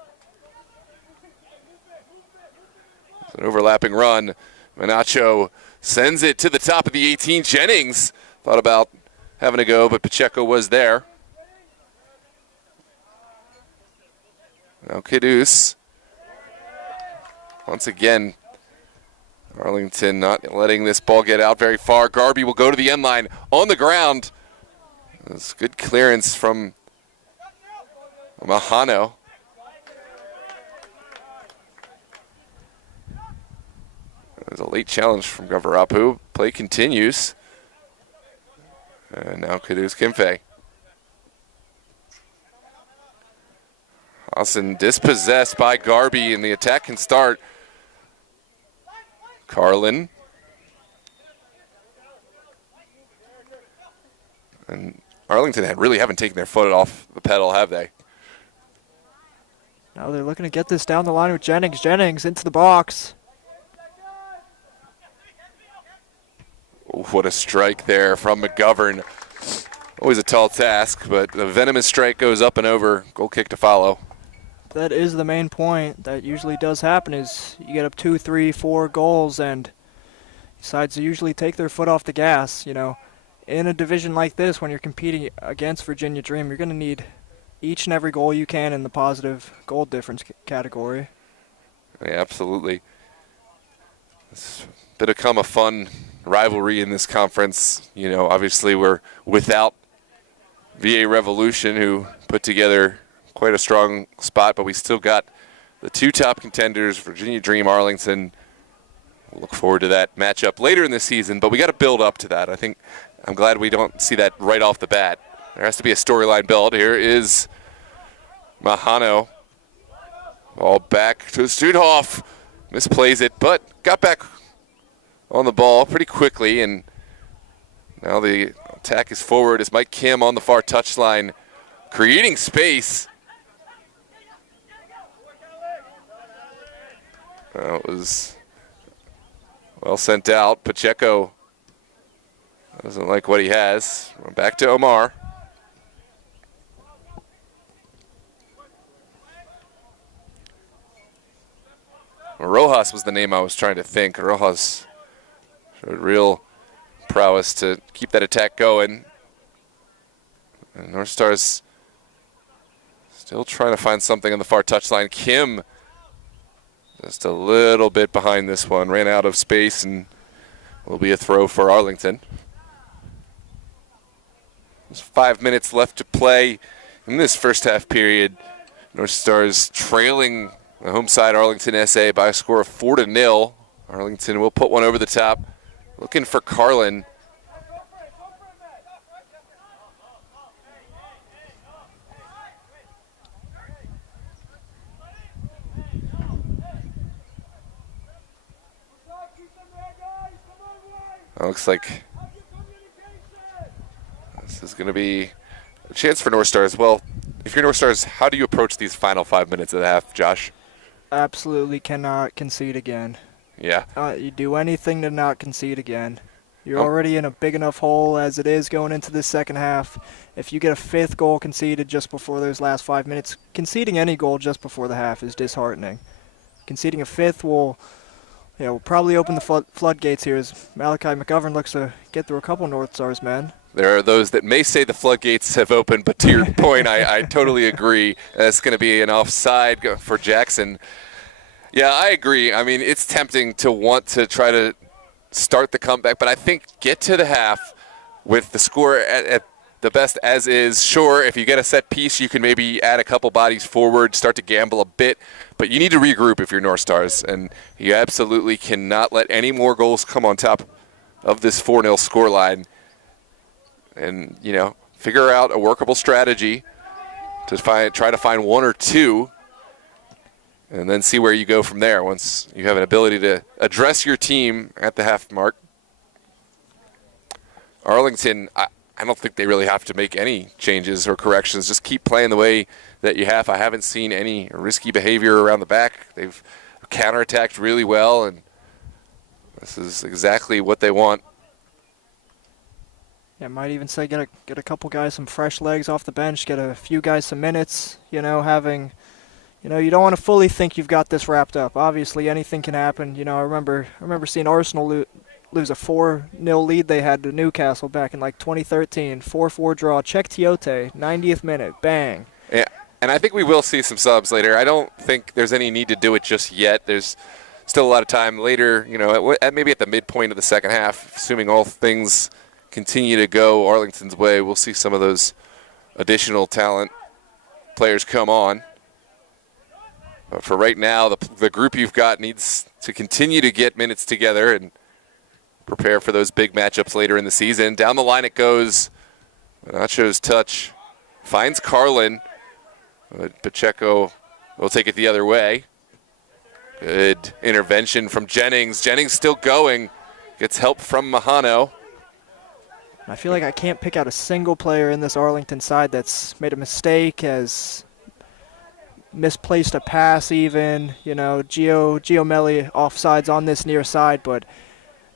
It's an overlapping run. Manacho sends it to the top of the 18. Jennings thought about having a go, but Pacheco was there. Now Kidus. Once again, Arlington not letting this ball get out very far. Garby will go to the end line on the ground. That's good clearance from Mahano. There's a late challenge from Gavarapu. Play continues. And now Kidus Kimfe. Hassan dispossessed by Garby, and the attack can start. Carlin. And Arlington really haven't taken their foot off the pedal, have they? Now they're looking to get this down the line with Jennings. Jennings into the box. What a strike there from McGovern. Always a tall task, but the venomous strike goes up and over. Goal kick to follow. That is the main point that usually does happen is you get up 2, 3, 4 goals and sides usually take their foot off the gas. You know, in a division like this, when you're competing against Virginia Dream, you're going to need each and every goal you can in the positive goal difference category. Yeah, absolutely. It's become a fun rivalry in this conference. You know, obviously we're without VA Revolution, who put together quite a strong spot, but we still got the two top contenders, Virginia Dream, Arlington. We'll look forward to that matchup later in the season, but we got to build up to that. I'm glad we don't see that right off the bat. There has to be a storyline build. Here is Mahano. Ball back to Studhoff. Misplays it, but got back on the ball pretty quickly, and now the attack is forward as Mike Kim on the far touchline, creating space. That was well sent out. Pacheco doesn't like what he has. Back to Omar. Rojas was the name I was trying to think. Rojas showed real prowess to keep that attack going. And Northstars still trying to find something on the far touchline. Kim just a little bit behind this one. Ran out of space and will be a throw for Arlington. There's 5 minutes left to play in this first half period. Northstars trailing the home side Arlington SA by a score of 4-0. Arlington will put one over the top. Looking for Carlin. Looks like this is going to be a chance for Northstars. Well, if you're Northstars, how do you approach these final 5 minutes of the half, Josh? Absolutely cannot concede again. Yeah. You do anything to not concede again. You're already in a big enough hole as it is going into this second half. If you get a fifth goal conceded just before those last 5 minutes, conceding any goal just before the half is disheartening. Conceding a fifth will probably open the floodgates here as Malachi McGovern looks to get through a couple Northstars men. There are those that may say the floodgates have opened, but to your point, I totally agree. It's going to be an offside for Jackson. Yeah, I agree. I mean, it's tempting to want to try to start the comeback, but I think get to the half with the score at the best as is. Sure, if you get a set piece, you can maybe add a couple bodies forward, start to gamble a bit, but you need to regroup if you're Northstars, and you absolutely cannot let any more goals come on top of this 4-0 scoreline. And, figure out a workable strategy to try to find one or two and then see where you go from there once you have an ability to address your team at the half mark. Arlington, I don't think they really have to make any changes or corrections. Just keep playing the way that you have. I haven't seen any risky behavior around the back. They've counterattacked really well, and this is exactly what they want. Yeah, might even say get a couple guys some fresh legs off the bench, get a few guys some minutes, you don't want to fully think you've got this wrapped up. Obviously, anything can happen. I remember seeing Arsenal lose a 4-0 lead they had to Newcastle back in 2013, 4-4 draw. Check Tiote, 90th minute, bang. Yeah, and I think we will see some subs later. I don't think there's any need to do it just yet. There's still a lot of time later, maybe at the midpoint of the second half, assuming all things continue to go Arlington's way, we'll see some of those additional talent players come on. But for right now, the group you've got needs to continue to get minutes together and prepare for those big matchups later in the season. Down the line it goes. Nacho's touch finds Carlin. But Pacheco will take it the other way. Good intervention from Jennings. Jennings still going. Gets help from Mahano. I feel like I can't pick out a single player in this Arlington side that's made a mistake, has misplaced a pass even. Gio Melli offsides on this near side, but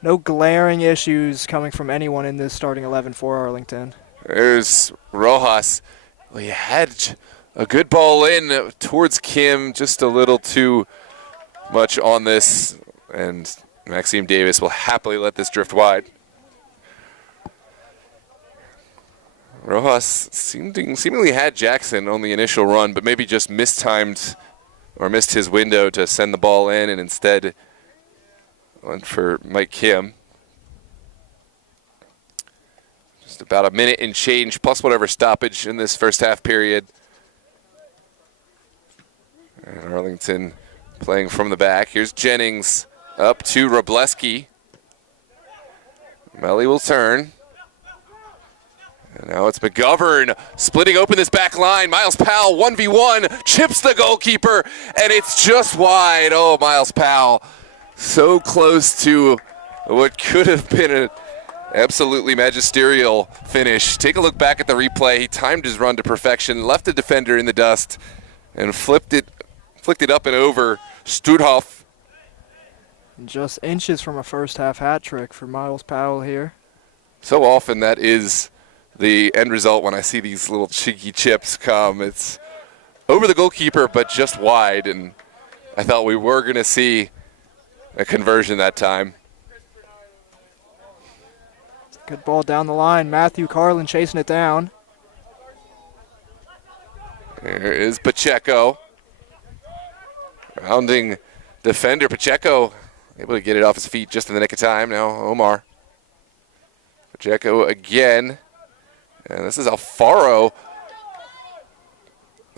no glaring issues coming from anyone in this starting 11 for Arlington. There's Rojas. Well, he had a good ball in towards Kim, just a little too much on this, and Maxime Davis will happily let this drift wide. Rojas seemingly had Jackson on the initial run, but maybe just missed his window to send the ball in, and instead One for Mike Kim. Just about a minute and change, plus whatever stoppage in this first half period. And Arlington playing from the back. Here's Jennings up to Robleski. Melly will turn. And now it's McGovern splitting open this back line. Miles Powell, 1v1, chips the goalkeeper, and it's just wide. Oh, Miles Powell, so close to what could have been an absolutely magisterial finish. Take a look back at the replay. He timed his run to perfection, left the defender in the dust, and flicked it up and over Studhoff. Just inches from a first-half hat trick for Miles Powell here. So often that is the end result when I see these little cheeky chips come. It's over the goalkeeper, but just wide, and I thought we were going to see a conversion that time. Good ball down the line. Matthew Carlin chasing it down. There is Pacheco. Rounding defender Pacheco, able to get it off his feet just in the nick of time. Now Omar. Pacheco again. And this is Alfaro.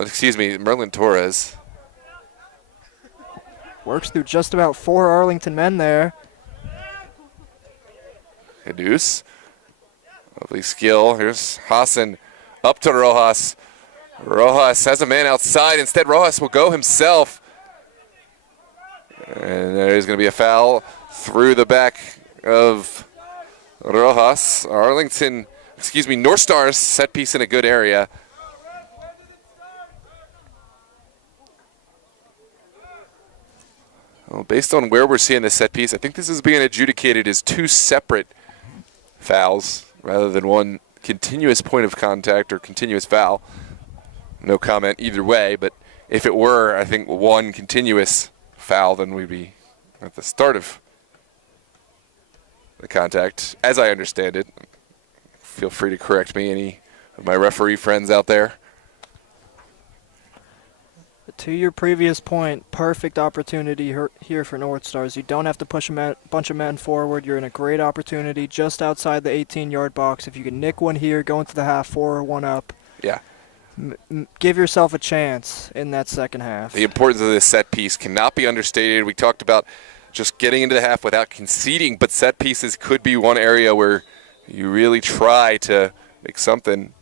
Excuse me, Merlin Torres. Works through just about 4 Arlington men there. Jesus. Lovely skill. Here's Hassan up to Rojas. Rojas has a man outside. Instead, Rojas will go himself. And there's going to be a foul through the back of Rojas. Northstars set piece in a good area. Well, based on where we're seeing this set piece, I think this is being adjudicated as 2 separate fouls rather than one continuous point of contact or continuous foul. No comment either way, but if it were, I think, one continuous foul, then we'd be at the start of the contact, as I understand it. Feel free to correct me, any of my referee friends out there. To your previous point, perfect opportunity here for Northstars. You don't have to push a bunch of men forward. You're in a great opportunity just outside the 18-yard box. If you can nick one here, go into the half 4-1 up. Yeah. Give yourself a chance in that second half. The importance of this set piece cannot be understated. We talked about just getting into the half without conceding, but set pieces could be one area where you really try to make something.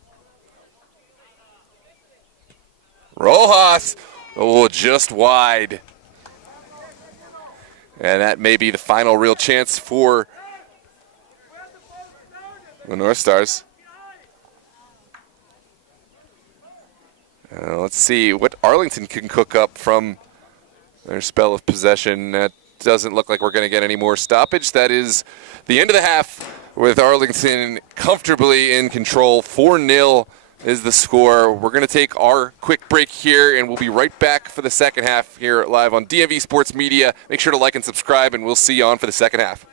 Rojas, oh, just wide. And that may be the final real chance for the Northstars. Let's see what Arlington can cook up from their spell of possession. That doesn't look like we're going to get any more stoppage. That is the end of the half with Arlington comfortably in control. 4-0 is the score. We're going to take our quick break here, and we'll be right back for the second half here live on DMV Sports Media. Make sure to like and subscribe, and we'll see you on for the second half.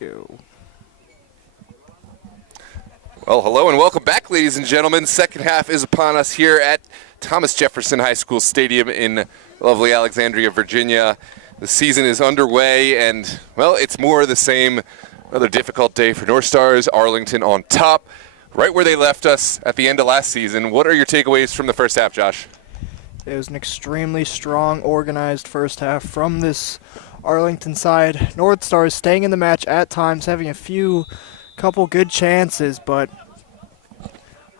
go. Well, hello and welcome back, ladies and gentlemen. Second half is upon us here at Thomas Jefferson High School Stadium in lovely Alexandria, Virginia. The season is underway, and, well, it's more of the same. Another difficult day for Northstars. Arlington on top, right where they left us at the end of last season. What are your takeaways from the first half, Josh? It was an extremely strong, organized first half from this Arlington side. Northstars staying in the match at times, having a couple good chances, but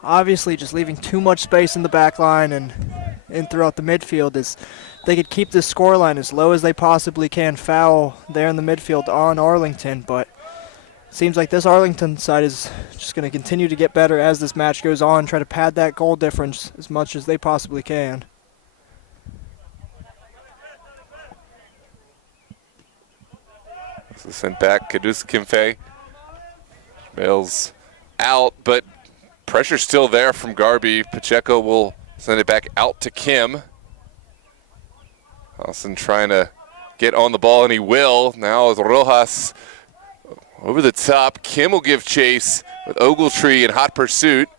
obviously just leaving too much space in the back line and throughout the midfield. Is they could keep this scoreline as low as they possibly can, foul there in the midfield on Arlington, but it seems like this Arlington side is just going to continue to get better as this match goes on, try to pad that goal difference as much as they possibly can. This is sent back, Kadus Kimfe. Bails out, but pressure still there from Garby. Pacheco will send it back out to Kim. Hassan trying to get on the ball, and he will. Now is Rojas over the top. Kim will give chase with Ogletree in hot pursuit.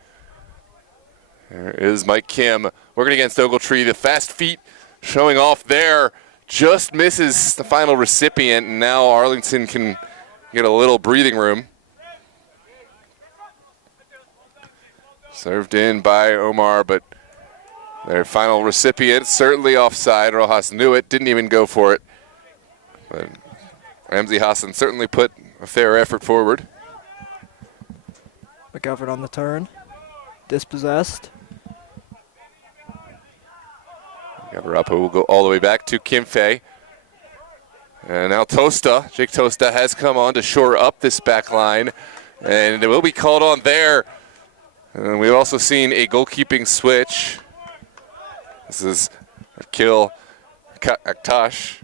There is Mike Kim working against Ogletree. The fast feet showing off there. Just misses the final recipient, and now Arlington can get a little breathing room. Served in by Omar, but their final recipient certainly offside. Rojas knew it, didn't even go for it. But Ramsey Hassan certainly put a fair effort forward. McGovern on the turn, dispossessed. Gavarapo will go all the way back to Kimfe. And now Tosta, Jake Tosta has come on to shore up this back line. And it will be called on there. And we've also seen a goalkeeping switch. This is Adil Aktash.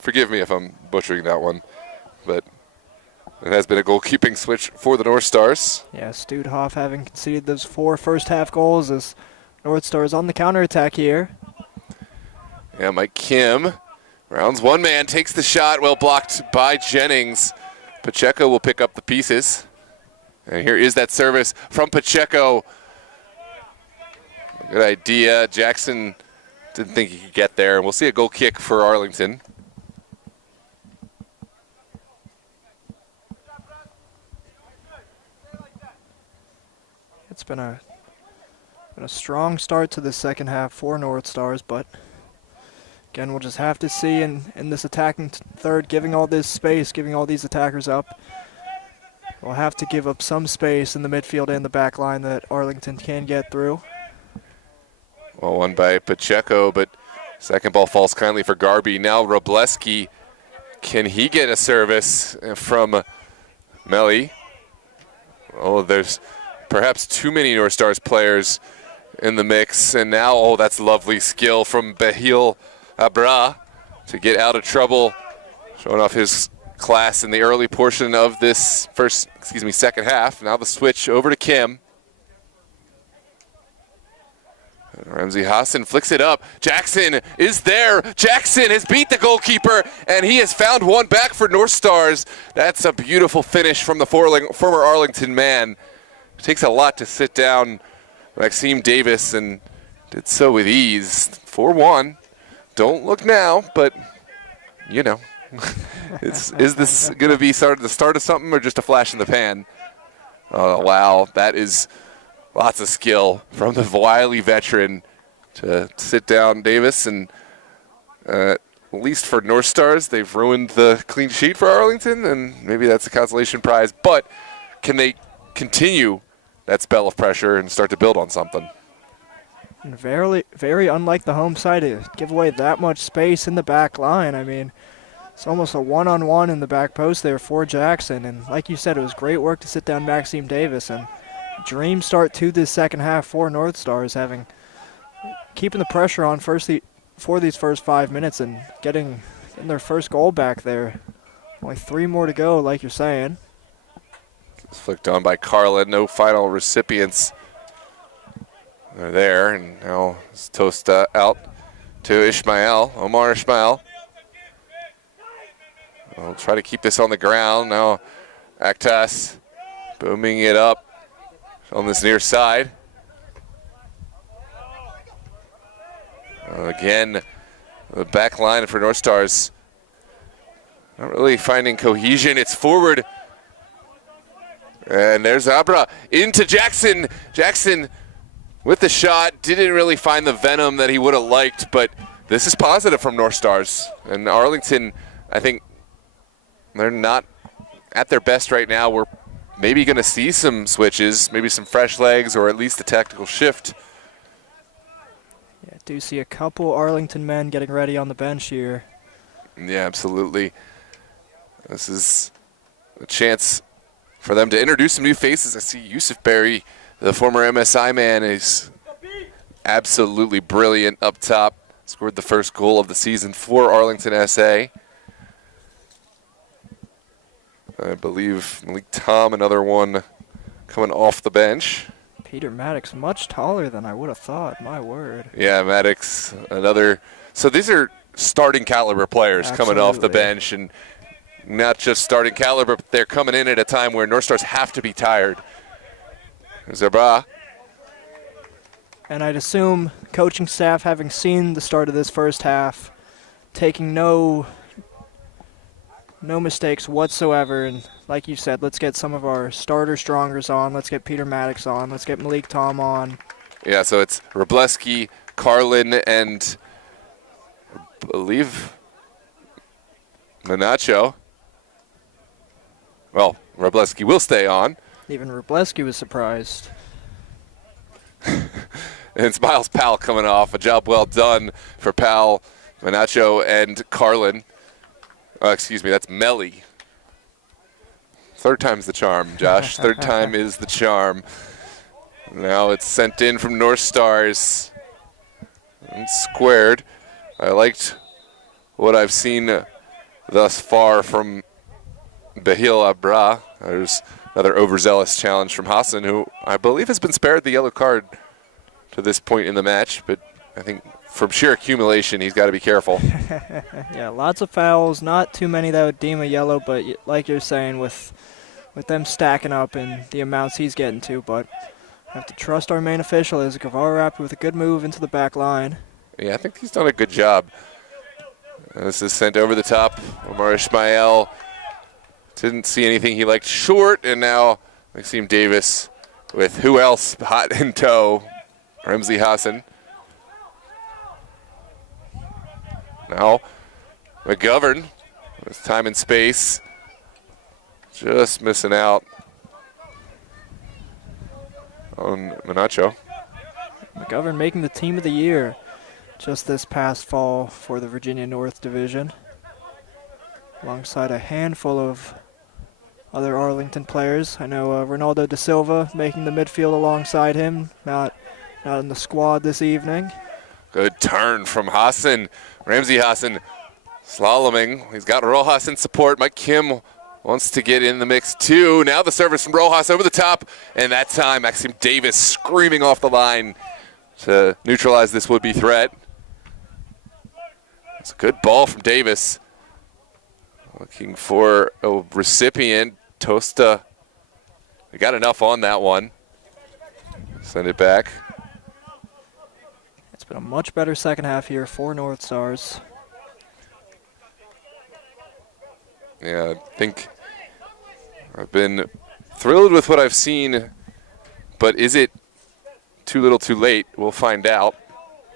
Forgive me if I'm butchering that one, but it has been a goalkeeping switch for the Northstars. Yeah, Studhoff having conceded those 4 first-half goals as Northstars on the counterattack here. Yeah, Mike Kim rounds one man, takes the shot, well blocked by Jennings. Pacheco will pick up the pieces. And here is that service from Pacheco. Good idea. Jackson didn't think he could get there. And we'll see a goal kick for Arlington. It's been a strong start to the second half for Northstars, but again, we'll just have to see in this attacking third, giving all this space, giving all these attackers up. We'll have to give up some space in the midfield and the back line that Arlington can get through. Well, won by Pacheco, but second ball falls kindly for Garby. Now Robleski, can he get a service from Melly? Oh, there's perhaps too many Northstars players in the mix. And now, oh, that's lovely skill from Behil Abra to get out of trouble, showing off his class in the early portion of this second half. Now the switch over to Kim. Ramsey Hassan flicks it up. Jackson is there. Jackson has beat the goalkeeper, and he has found one back for Northstars. That's a beautiful finish from the former Arlington man. It takes a lot to sit down Maxime Davis, and did so with ease. 4-1. Don't look now, but, you know. Is this going to be the start of something or just a flash in the pan? Oh, wow. That is lots of skill from the wily veteran to sit down Davis. And at least for Northstars, they've ruined the clean sheet for Arlington, and maybe that's a consolation prize. But can they continue that spell of pressure and start to build on something? And very unlike the home side to give away that much space in the back line. I mean, it's almost a one-on-one in the back post there for Jackson. And like you said, it was great work to sit down Maxime Davis. And dream start to this second half for Northstars, keeping the pressure on for these first 5 minutes and getting their first goal back there. Only 3 more to go, like you're saying. It's flicked on by Carlin. No final recipients. They're there, and now Tosta out to Ishmael, Omar Ishmael. We'll try to keep this on the ground. Now Actas booming it up on this near side. Again, the back line for Northstars not really finding cohesion. It's forward. And there's Abra into Jackson. Jackson with the shot. Didn't really find the venom that he would have liked, but this is positive from Northstars. And Arlington, I think they're not at their best right now. We're maybe going to see some switches, maybe some fresh legs, or at least a tactical shift. Yeah, I do see a couple Arlington men getting ready on the bench here. Yeah, absolutely. This is a chance for them to introduce some new faces. I see Yusuf Berry, the former MSI man, is absolutely brilliant up top. Scored the first goal of the season for Arlington SA. I believe Malik Tom, another one coming off the bench. Peter Maddox, much taller than I would have thought, my word. Yeah, Maddox, another. So these are starting caliber players coming off the bench, and not just starting caliber, but they're coming in at a time where Northstars have to be tired. Zabra. And I'd assume coaching staff, having seen the start of this first half, taking no mistakes whatsoever. And like you said, let's get some of our starter strongers on. Let's get Peter Maddox on. Let's get Malik Tom on. Yeah, so it's Robleski, Carlin, and I believe Manacho. Well, Robleski will stay on. Even Robleski was surprised. And it's Miles Powell coming off. A job well done for Powell, Manacho, and Carlin. Excuse me, that's Melly. Third time's the charm, Josh. Third time is the charm. Now it's sent in from Northstars. And squared. I liked what I've seen thus far from Bahil Abra. There's another overzealous challenge from Hassan, who I believe has been spared the yellow card to this point in the match, but I think from sheer accumulation, he's got to be careful. Yeah, lots of fouls, not too many that would deem a yellow, but like you're saying, with them stacking up and the amounts he's getting to, but I have to trust our main official is Gavarap with a good move into the back line. Yeah, I think he's done a good job. This is sent over the top. Omar Ishmael didn't see anything he liked short, and now Maxime Davis with who else hot in tow? Ramsey Hassan. Now McGovern with time and space. Just missing out on Manacho. McGovern making the team of the year just this past fall for the Virginia North Division, alongside a handful of other Arlington players. I know Ronaldo da Silva making the midfield alongside him, not in the squad this evening. Good turn from Hassan. Ramsey Hassan slaloming. He's got Rojas in support. Mike Kim wants to get in the mix too. Now the service from Rojas over the top, and that time Maxime Davis screaming off the line to neutralize this would-be threat. It's a good ball from Davis. Looking for a recipient. Tosta. We got enough on that one. Send it back. It's been a much better second half here for Northstars. Yeah, I think I've been thrilled with what I've seen, but is it too little too late? We'll find out.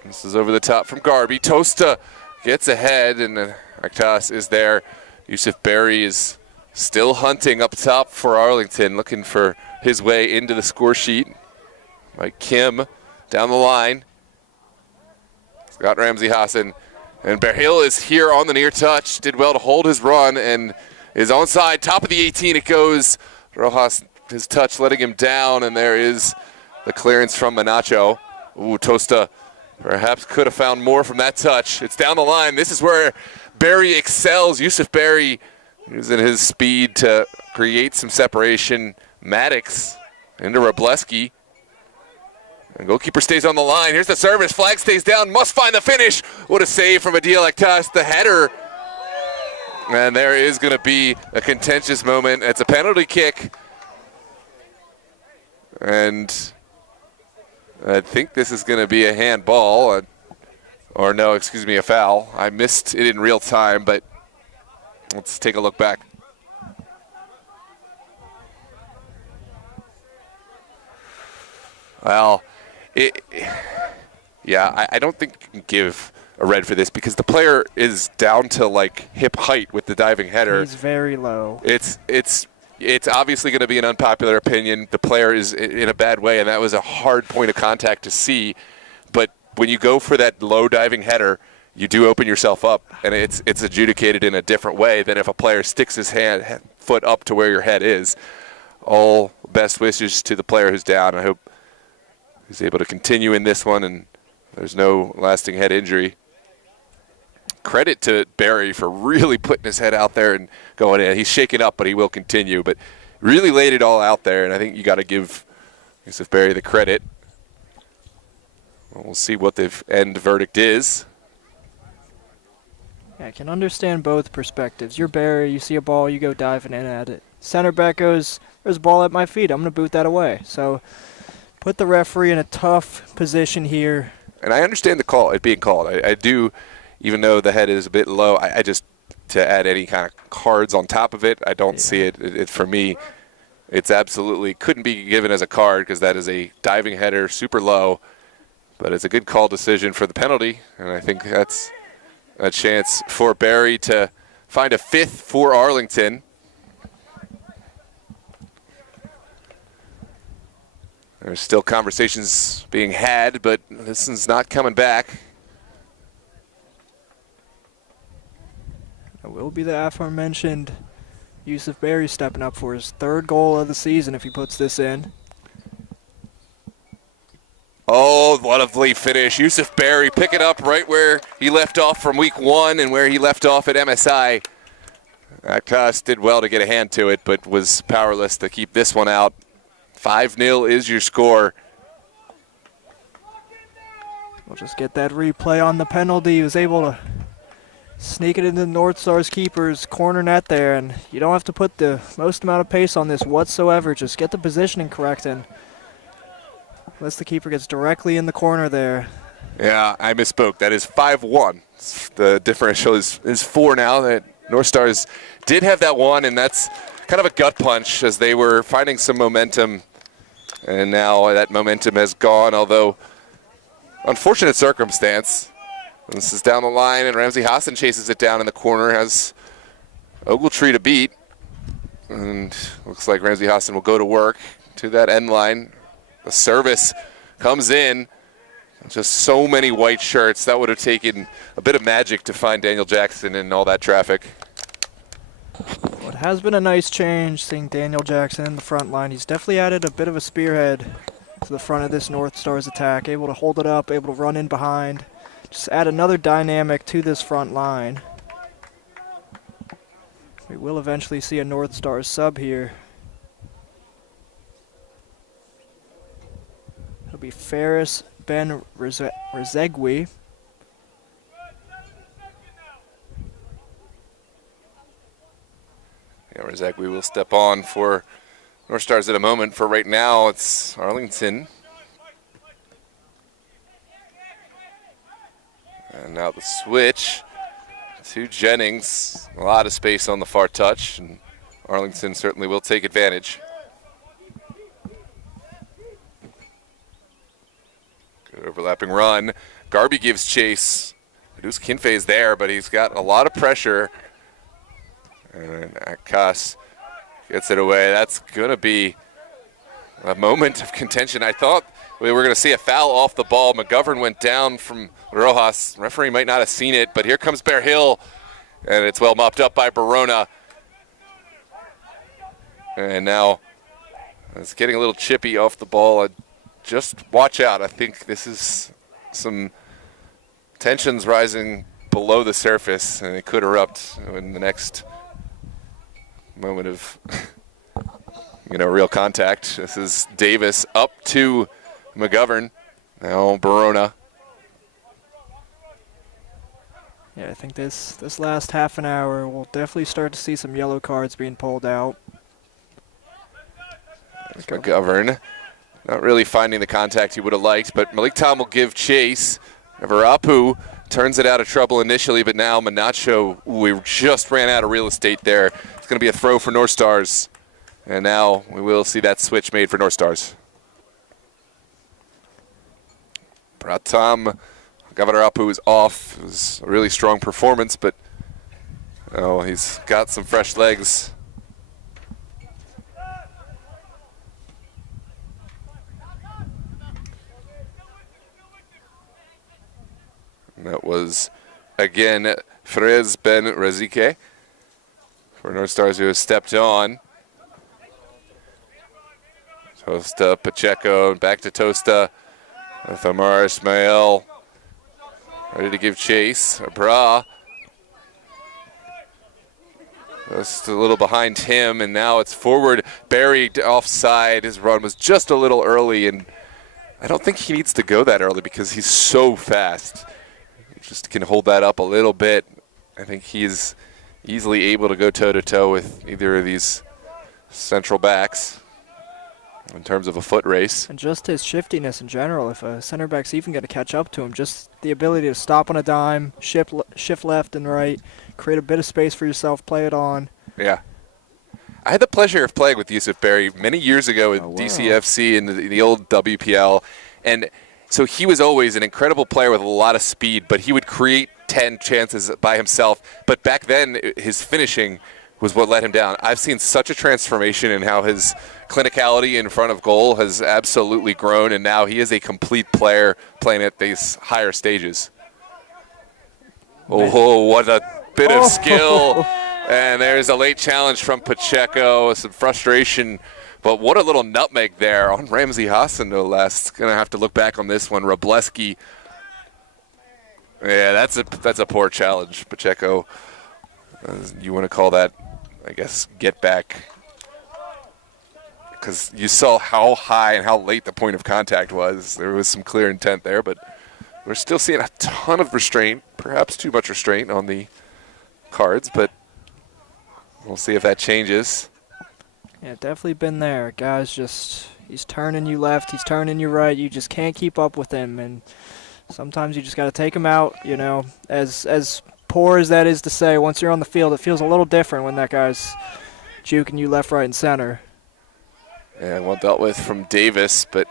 This is over the top from Garby. Tosta gets ahead, and Actas is there. Yusuf Berry is still hunting up top for Arlington, looking for his way into the score sheet. Mike Kim down the line. Scott Ramsey Hassan. And Berhill is here on the near touch. Did well to hold his run and is onside. Top of the 18 it goes. Rojas, his touch letting him down, and there is the clearance from Manacho. Ooh, Tosta perhaps could have found more from that touch. It's down the line. This is where Berry excels. Yusuf Berry using his speed to create some separation. Maddox into Robleski. And goalkeeper stays on the line. Here's the service. Flag stays down. Must find the finish. What a save from Adil Akhtas. The header. And there is going to be a contentious moment. It's a penalty kick. And I think this is going to be a handball. Or no, excuse me, a foul. I missed it in real time, but let's take a look back. Well, I don't think you can give a red for this because the player is down to like hip height with the diving header. He's very low. It's obviously going to be an unpopular opinion. The player is in a bad way, and that was a hard point of contact to see. But when you go for that low diving header, you do open yourself up, and it's adjudicated in a different way than if a player sticks his foot up to where your head is. All best wishes to the player who's down. I hope he's able to continue in this one, and there's no lasting head injury. Credit to Barry for really putting his head out there and going in. He's shaken up, but he will continue. But really laid it all out there, and I think you got to give Yusuf Barry the credit. We'll see what the end verdict is. Yeah, I can understand both perspectives. You're Barry, you see a ball, you go diving in at it. Center back goes, there's a ball at my feet, I'm going to boot that away. So put the referee in a tough position here. And I understand it being called. I do, even though the head is a bit low, I just, to add any kind of cards on top of it, I don't see it. For me, it's absolutely couldn't be given as a card because that is a diving header, super low. But it's a good call decision for the penalty, and I think that's a chance for Barry to find a fifth for Arlington. There's still conversations being had, but this is not coming back. It will be the aforementioned Yusuf Barry stepping up for his third goal of the season if he puts this in. Oh, lovely finish. Yusuf Barry pick it up right where he left off from week 1 and where he left off at MSI. Akhtas did well to get a hand to it, but was powerless to keep this one out. 5-0 is your score. We'll just get that replay on the penalty. He was able to sneak it into the Northstars keeper's corner net there, and you don't have to put the most amount of pace on this whatsoever. Just get the positioning correct, and unless the keeper gets directly in the corner there. Yeah, I misspoke. That is 5-1. The differential is 4 now. That Northstars did have that one, and that's kind of a gut punch as they were finding some momentum. And now that momentum has gone, although unfortunate circumstance. This is down the line, and Ramsey Hassan chases it down in the corner, has Ogletree to beat. And looks like Ramsey Hassan will go to work to that end line. The service comes in. Just so many white shirts. That would have taken a bit of magic to find Daniel Jackson in all that traffic. Well, it has been a nice change seeing Daniel Jackson in the front line. He's definitely added a bit of a spearhead to the front of this Northstars attack. Able to hold it up, able to run in behind. Just add another dynamic to this front line. We will eventually see a Northstars sub here. It'll be Ferris Ben Rezegui. Yeah, Rezegui will step on for Northstars in a moment. For right now, it's Arlington. And now the switch to Jennings. A lot of space on the far touch, and Arlington certainly will take advantage. Good overlapping run. Garby gives chase. Adus Kinfe is there, but he's got a lot of pressure. And Akhtas gets it away. That's going to be a moment of contention. I thought we were going to see a foul off the ball. McGovern went down from Rojas. Referee might not have seen it, but here comes Bear Hill, and it's well mopped up by Barona. And now it's getting a little chippy off the ball. Just watch out. I think this is some tensions rising below the surface, and it could erupt in the next moment of real contact. This is Davis up to McGovern. Now Barona. Yeah, I think this last half an hour we'll definitely start to see some yellow cards being pulled out. McGovern not really finding the contact he would have liked, but Malik Tom will give chase. Verapu turns it out of trouble initially, but now Manacho, we just ran out of real estate there. It's going to be a throw for Northstars. And now we will see that switch made for Northstars. Pratam Gavarapu is off. It was a really strong performance, but oh, he's got some fresh legs. And that was, again, Frez Ben Razike for Northstars, who has stepped on. Tosta, Pacheco, back to Tosta with Omar Ismail. Ready to give chase. Abra. Just a little behind him, and now it's forward. Barry offside. His run was just a little early, and I don't think he needs to go that early because he's so fast. He just can hold that up a little bit. I think he's easily able to go toe-to-toe with either of these central backs in terms of a foot race. And just his shiftiness in general, if a center back's even going to catch up to him, just the ability to stop on a dime, shift left and right, create a bit of space for yourself, play it on. Yeah. I had the pleasure of playing with Yusuf Berry many years ago at DCFC and the old WPL. And so he was always an incredible player with a lot of speed, but he would create 10 chances by himself. But back then, his finishing was what let him down. I've seen such a transformation in how his clinicality in front of goal has absolutely grown, and now he is a complete player playing at these higher stages. Oh, what a bit of skill. And there's a late challenge from Pacheco, some frustration. But what a little nutmeg there on Ramsey Hassan, no less. Going to have to look back on this one. Robleski. Yeah, that's a poor challenge, Pacheco. You want to call that, I guess, get back. Because you saw how high and how late the point of contact was. There was some clear intent there, but we're still seeing a ton of restraint, perhaps too much restraint on the cards, but we'll see if that changes. Yeah, definitely been there. Guys he's turning you left, he's turning you right. You just can't keep up with him, and sometimes you just got to take him out, you know. As poor as that is to say, once you're on the field, it feels a little different when that guy's juking you left, right, and center. And well dealt with from Davis, but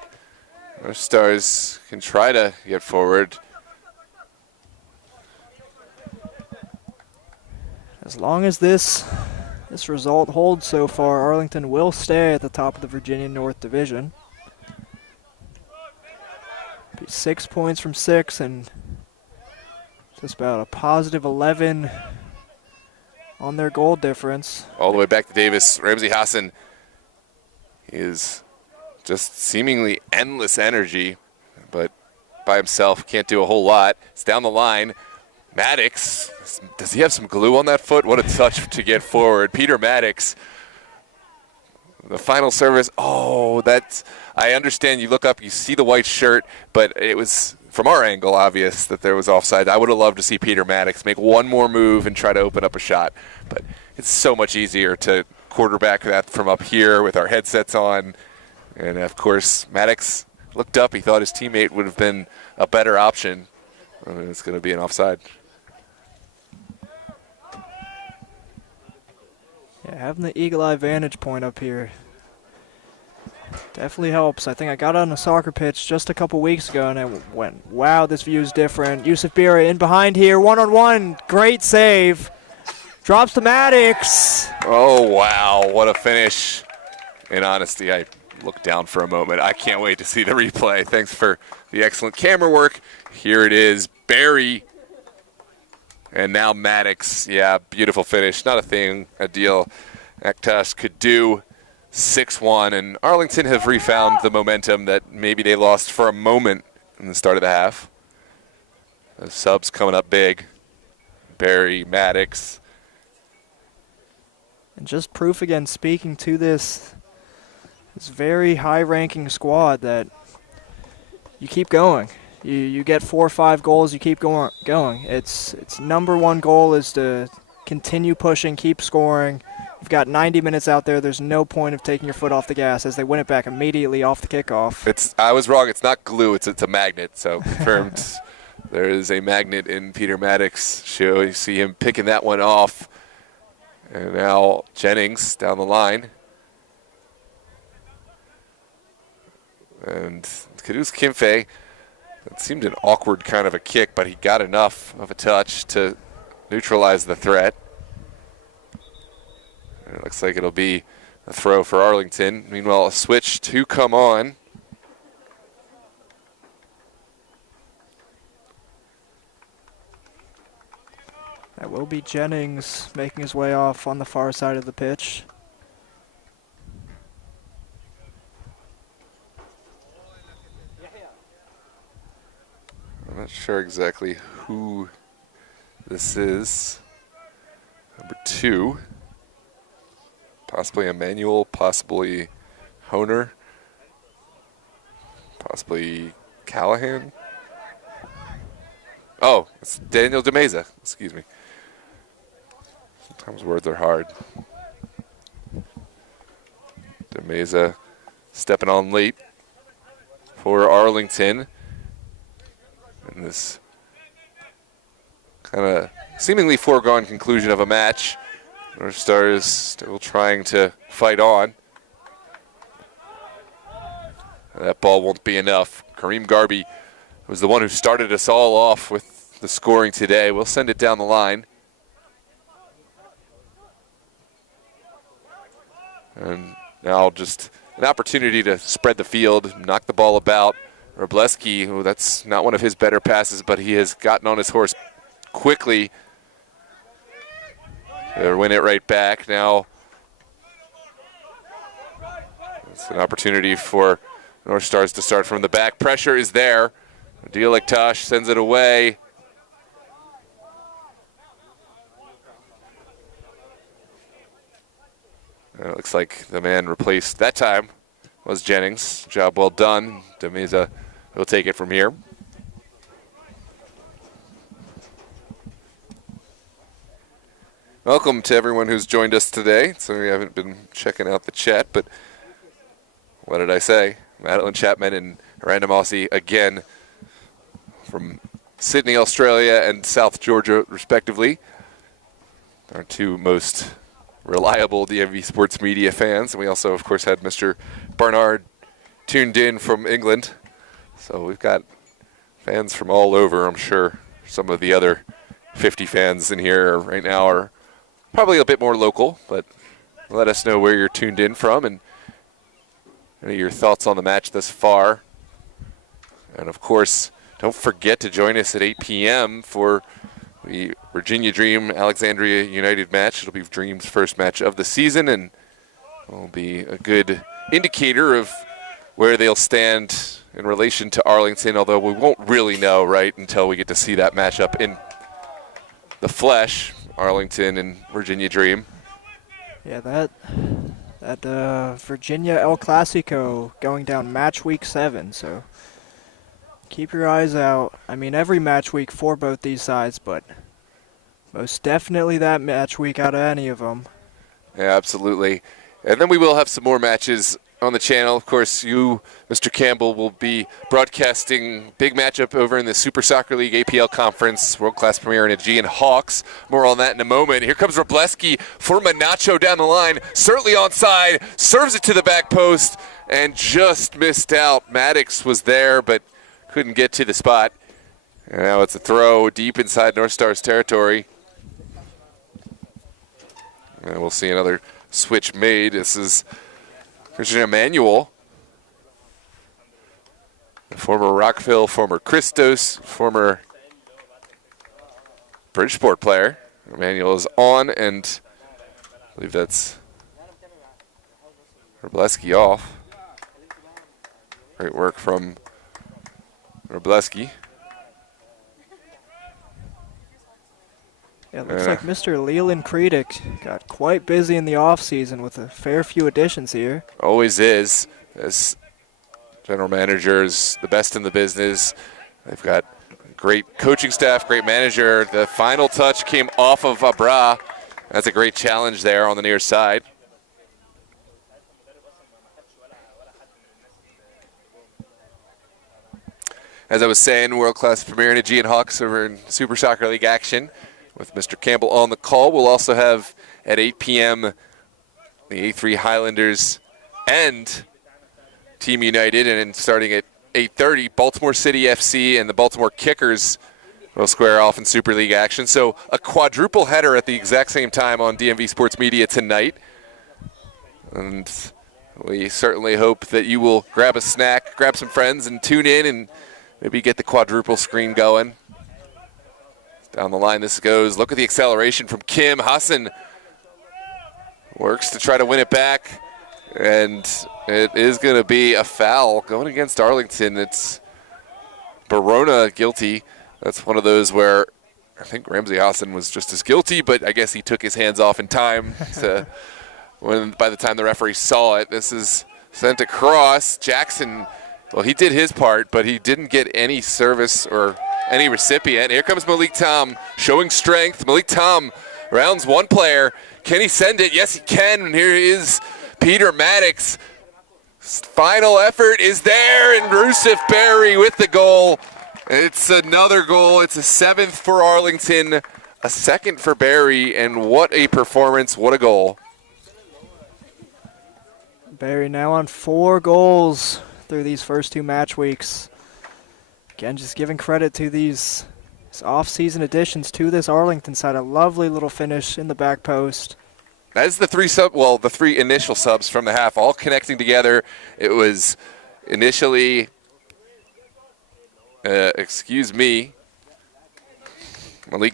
our Stars can try to get forward. As long as this result holds so far, Arlington will stay at the top of the Virginia North Division. Be 6 points from 6 and just about a positive 11 on their goal difference. All the way back to Davis. Ramsey Hassan is just seemingly endless energy, but by himself can't do a whole lot. It's down the line. Maddox, does he have some glue on that foot? What a touch to get forward. Peter Maddox, the final service. Oh, I understand you look up, you see the white shirt, but it was, from our angle, obvious that there was offside. I would have loved to see Peter Maddox make one more move and try to open up a shot, but it's so much easier to quarterback that from up here with our headsets on. And, of course, Maddox looked up. He thought his teammate would have been a better option. I mean, it's going to be an offside. Yeah, having the eagle-eye vantage point up here definitely helps. I think I got on a soccer pitch just a couple weeks ago, and I went, wow, this view's different. Yusuf Bira in behind here, one-on-one, great save. Drops to Maddox. Oh, wow, what a finish. In honesty, I looked down for a moment. I can't wait to see the replay. Thanks for the excellent camera work. Here it is, Barry. And now Maddox. Yeah, beautiful finish. Not a thing, a deal Aktash could do. 6-1, and Arlington have refound the momentum that maybe they lost for a moment in the start of the half. The subs coming up big. Barry, Maddox. And just proof again, speaking to this very high-ranking squad, that you keep going. You get 4 or 5 goals, you keep going. Its number one goal is to continue pushing, keep scoring. You've got 90 minutes out there. There's no point of taking your foot off the gas as they win it back immediately off the kickoff. I was wrong. It's not glue. It's a magnet. So confirmed. There is a magnet in Peter Maddox's show. You see him picking that one off. And now Jennings down the line. And Kadus Kimfe, it seemed an awkward kind of a kick, but he got enough of a touch to neutralize the threat. And it looks like it'll be a throw for Arlington. Meanwhile, a switch to come on. That will be Jennings making his way off on the far side of the pitch. I'm not sure exactly who this is. Number 2. Possibly Emmanuel, possibly Honer, possibly Callahan. Oh, it's Daniel DeMeza. Excuse me. Sometimes words are hard. DeMeza stepping on late for Arlington. In this kind of seemingly foregone conclusion of a match. Northstars still trying to fight on. That ball won't be enough. Kareem Garby was the one who started us all off with the scoring today. We'll send it down the line. And now just an opportunity to spread the field, knock the ball about. Robleski, oh, that's not one of his better passes, but he has gotten on his horse quickly. They'll win it right back. Now it's an opportunity for Northstars to start from the back. Pressure is there. Dialektosh sends it away. And it looks like the man replaced that time was Jennings. Job well done. DeMeza will take it from here. Welcome to everyone who's joined us today. So we haven't been checking out the chat, but what did I say? Madeline Chapman and Miranda Mossy again from Sydney, Australia and South Georgia, respectively. Our two most reliable DMV sports media fans. And we also, of course, had Mr. Barnard tuned in from England. So we've got fans from all over. I'm sure some of the other 50 fans in here right now are probably a bit more local, but let us know where you're tuned in from and any of your thoughts on the match thus far. And, of course, don't forget to join us at 8 p.m. for the Virginia Dream Alexandria United match. It'll be Dream's first match of the season and will be a good indicator of where they'll stand in relation to Arlington, although we won't really know, right, until we get to see that matchup in the flesh, Arlington and Virginia Dream. Yeah, that Virginia El Clasico going down match week 7, so keep your eyes out. I mean, every match week for both these sides, but most definitely that match week out of any of them. Yeah, absolutely. And then we will have some more matches on the channel. Of course, you, Mr. Campbell, will be broadcasting big matchup over in the Super Soccer League APL Conference, world-class premiere in Aegean Hawks. More on that in a moment. Here comes Robleski for Manacho down the line. Certainly onside, serves it to the back post, and just missed out. Maddox was there, but couldn't get to the spot. And now it's a throw deep inside Northstars territory. And we'll see another switch made. This is Christian Emmanuel, the former Rockville, former Christos, former Bridgeport player. Emmanuel is on, and I believe that's Robleski off. Great work from Robleski. Yeah, it looks like Mr. Leland Creedick got quite busy in the offseason with a fair few additions here. Always is. As general managers, the best in the business. They've got great coaching staff, great manager. The final touch came off of Abra. That's a great challenge there on the near side. As I was saying, world-class Premier and Aegean Hawks over in Super Soccer League action with Mr. Campbell on the call. We'll also have at 8 p.m. the A3 Highlanders and Team United, and then starting at 8:30, Baltimore City FC and the Baltimore Kickers will square off in Super League action. So a quadruple header at the exact same time on DMV Sports Media tonight. And we certainly hope that you will grab a snack, grab some friends, and tune in and maybe get the quadruple screen going. Down the line this goes. Look at the acceleration from Kim. Hassan works to try to win it back. And it is going to be a foul going against Arlington. It's Barona guilty. That's one of those where I think Ramsey Hassan was just as guilty, but I guess he took his hands off in time to by the time the referee saw it. This is sent across. Jackson, well, he did his part, but he didn't get any service or any recipient. Here comes Malik Tom showing strength. Malik Tom rounds one player. Can he send it? Yes, he can. And here is Peter Maddox. Final effort is there, and Rusif Berry with the goal. It's another goal. It's a 7th for Arlington, a 2nd for Berry, and what a performance, what a goal. Berry now on 4 goals through these first 2 match weeks. Again, just giving credit to these off-season additions to this Arlington side. A lovely little finish in the back post. That's the 3 initial subs from the half, all connecting together. It was initially, Malik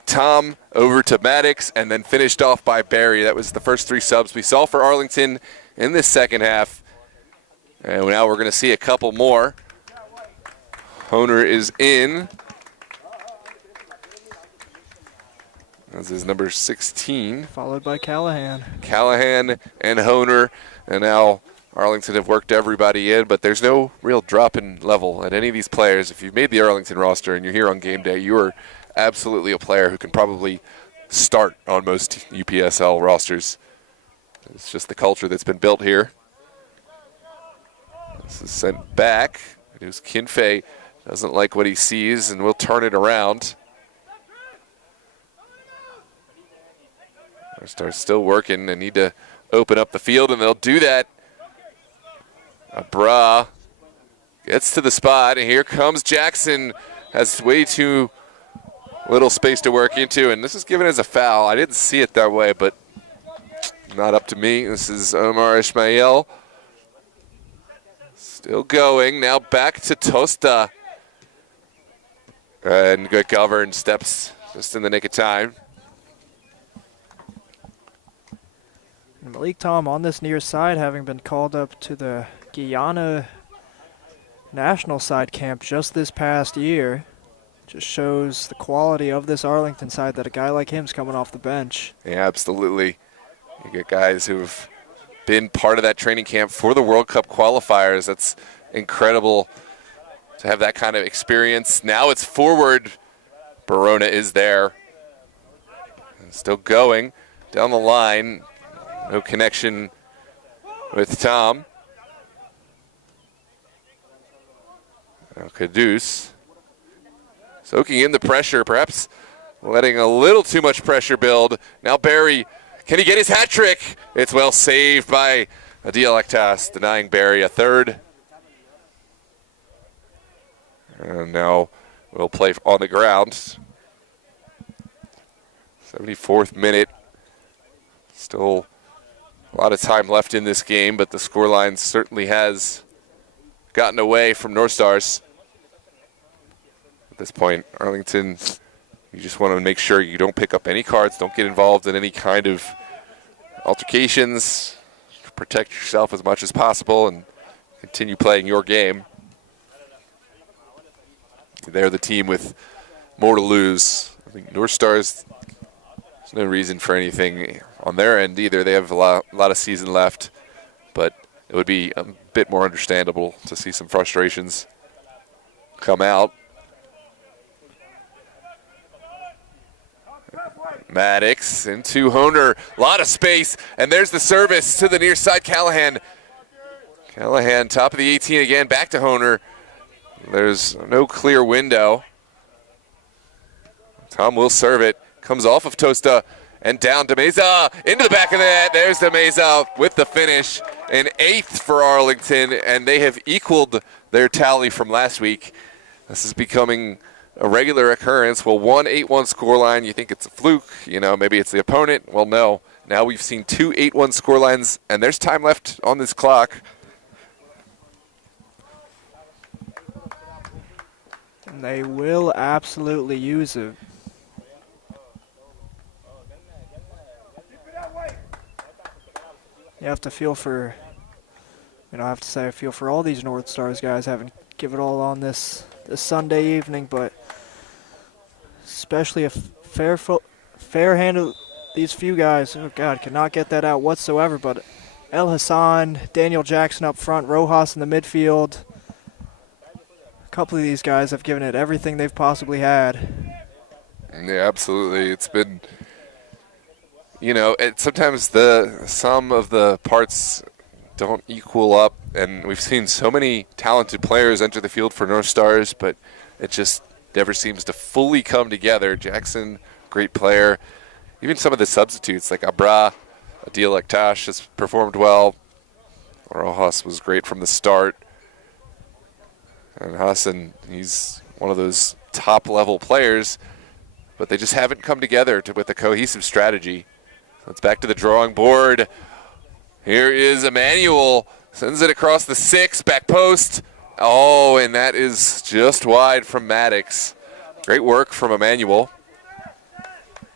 Tom over to Maddox, and then finished off by Berry. That was the first 3 subs we saw for Arlington in this second half. And now we're going to see a couple more. Honer is in. This is number 16. Followed by Callahan. Callahan and Honer. And now Arlington have worked everybody in, but there's no real drop in level at any of these players. If you've made the Arlington roster and you're here on game day, you are absolutely a player who can probably start on most UPSL rosters. It's just the culture that's been built here. This is sent back. It was Kinfei. Doesn't like what he sees, and we'll turn it around. Northstars still working. They need to open up the field, and they'll do that. Abra gets to the spot, and here comes Jackson. Has way too little space to work into, and this is given as a foul. I didn't see it that way, but not up to me. This is Omar Ismail. Still going. Now back to Tosta. And good govern steps just in the nick of time. And Malik Tom on this near side, having been called up to the Guyana national side camp just this past year. Just shows the quality of this Arlington side that a guy like him's coming off the bench. Yeah, absolutely. You get guys who've been part of that training camp for the World Cup qualifiers. That's incredible to have that kind of experience. Now it's forward. Barona is there. And still going down the line. No connection with Tom. Now Caduce soaking in the pressure, perhaps letting a little too much pressure build. Now Berry, can he get his hat trick? It's well saved by Adil Akhtas, denying Berry a third. And now we'll play on the ground. 74th minute. Still a lot of time left in this game, but the scoreline certainly has gotten away from Northstars. At this point, Arlington, you just want to make sure you don't pick up any cards, don't get involved in any kind of altercations, protect yourself as much as possible, and continue playing your game. They're the team with more to lose. I think Northstars, there's no reason for anything on their end either. They have a lot of season left, but it would be a bit more understandable to see some frustrations come out. Maddox into Honer, a lot of space, and there's the service to the near side. Callahan, top of the 18 again, back to Honer. There's no clear window. Tom will serve it, comes off of Tosta and down to Meza, into the back of the net. There's the Meza with the finish, an 8th for Arlington, and they have equaled their tally from last week. This is becoming a regular occurrence. Well, 8-1 scoreline, you think it's a fluke, maybe it's the opponent. Well, no. Now we've seen 2 8-1 scorelines, and there's time left on this clock. And they will absolutely use it. You have to feel for, I have to say I feel for all these Northstars guys having give it all on this Sunday evening, but especially a fair handle. These few guys, oh God, cannot get that out whatsoever. But El Hassan, Daniel Jackson up front, Rojas in the midfield. A couple of these guys have given it everything they've possibly had. Yeah, absolutely. It's been, sometimes the sum of the parts don't equal up, and we've seen so many talented players enter the field for Northstars, but it just never seems to fully come together. Jackson, great player. Even some of the substitutes like Abra, Adil Ektash has performed well. Rojas was great from the start. And Hassan, he's one of those top-level players, but they just haven't come together with a cohesive strategy. So it's back to the drawing board. Here is Emmanuel, sends it across the 6, back post. Oh, and that is just wide from Maddox. Great work from Emmanuel.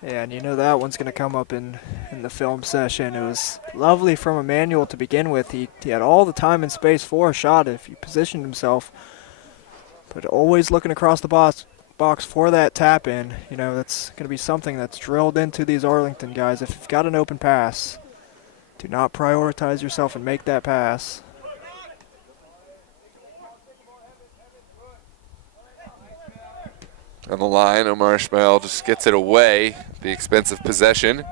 Yeah, and that one's going to come up in the film session. It was lovely from Emmanuel to begin with. He had all the time and space for a shot if he positioned himself, but always looking across the box for that tap in. That's going to be something that's drilled into these Arlington guys. If you've got an open pass, do not prioritize yourself and make that pass. On the line, Omar Ishmael just gets it away at the expense of possession.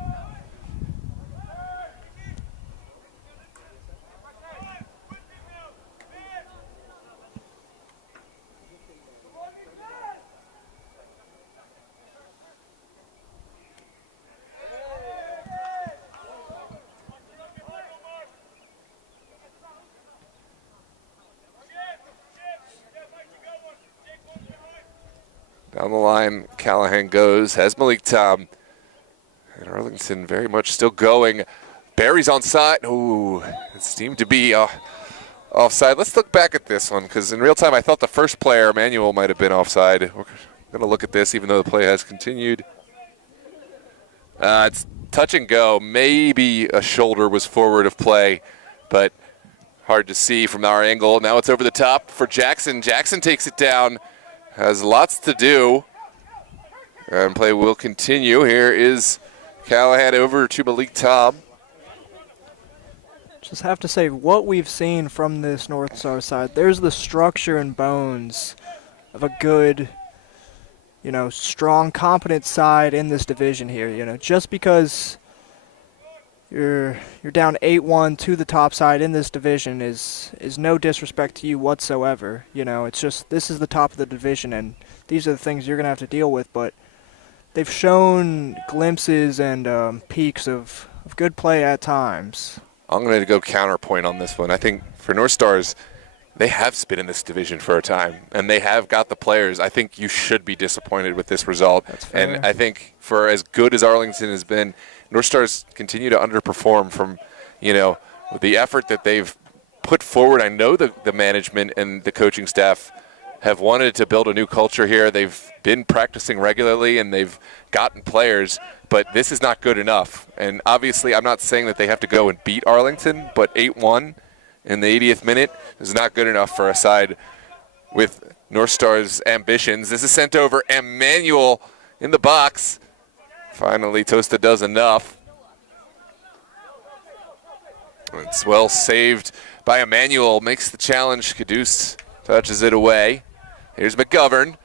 Down the line, Callahan goes, has Malik Tom. And Arlington very much still going. Barry's on side. Ooh, it seemed to be offside. Let's look back at this one, because in real time I thought the first player, Emmanuel, might have been offside. We're going to look at this, even though the play has continued. It's touch and go. Maybe a shoulder was forward of play, but hard to see from our angle. Now it's over the top for Jackson. Jackson takes it down. Has lots to do. And play will continue. Here is Callahan over to Malik Tom. Just have to say, what we've seen from this Northstar side, there's the structure and bones of a good, strong, competent side in this division here. Just because you're down 8-1 to the top side in this division is no disrespect to you whatsoever. It's just this is the top of the division, and these are the things you're going to have to deal with. But they've shown glimpses and peaks of good play at times. I'm going to go counterpoint on this one. I think for Northstars, they have been in this division for a time, and they have got the players. I think you should be disappointed with this result. That's fair. And I think for as good as Arlington has been, Northstars continue to underperform from, the effort that they've put forward. I know the management and the coaching staff have wanted to build a new culture here. They've been practicing regularly, and they've gotten players, but this is not good enough. And obviously, I'm not saying that they have to go and beat Arlington, but 8-1 in the 80th minute is not good enough for a side with Northstars' ambitions. This is sent over. Emmanuel in the box. Finally, Tosta does enough. It's well saved by Emmanuel. Makes the challenge. Caduce touches it away. Here's McGovern.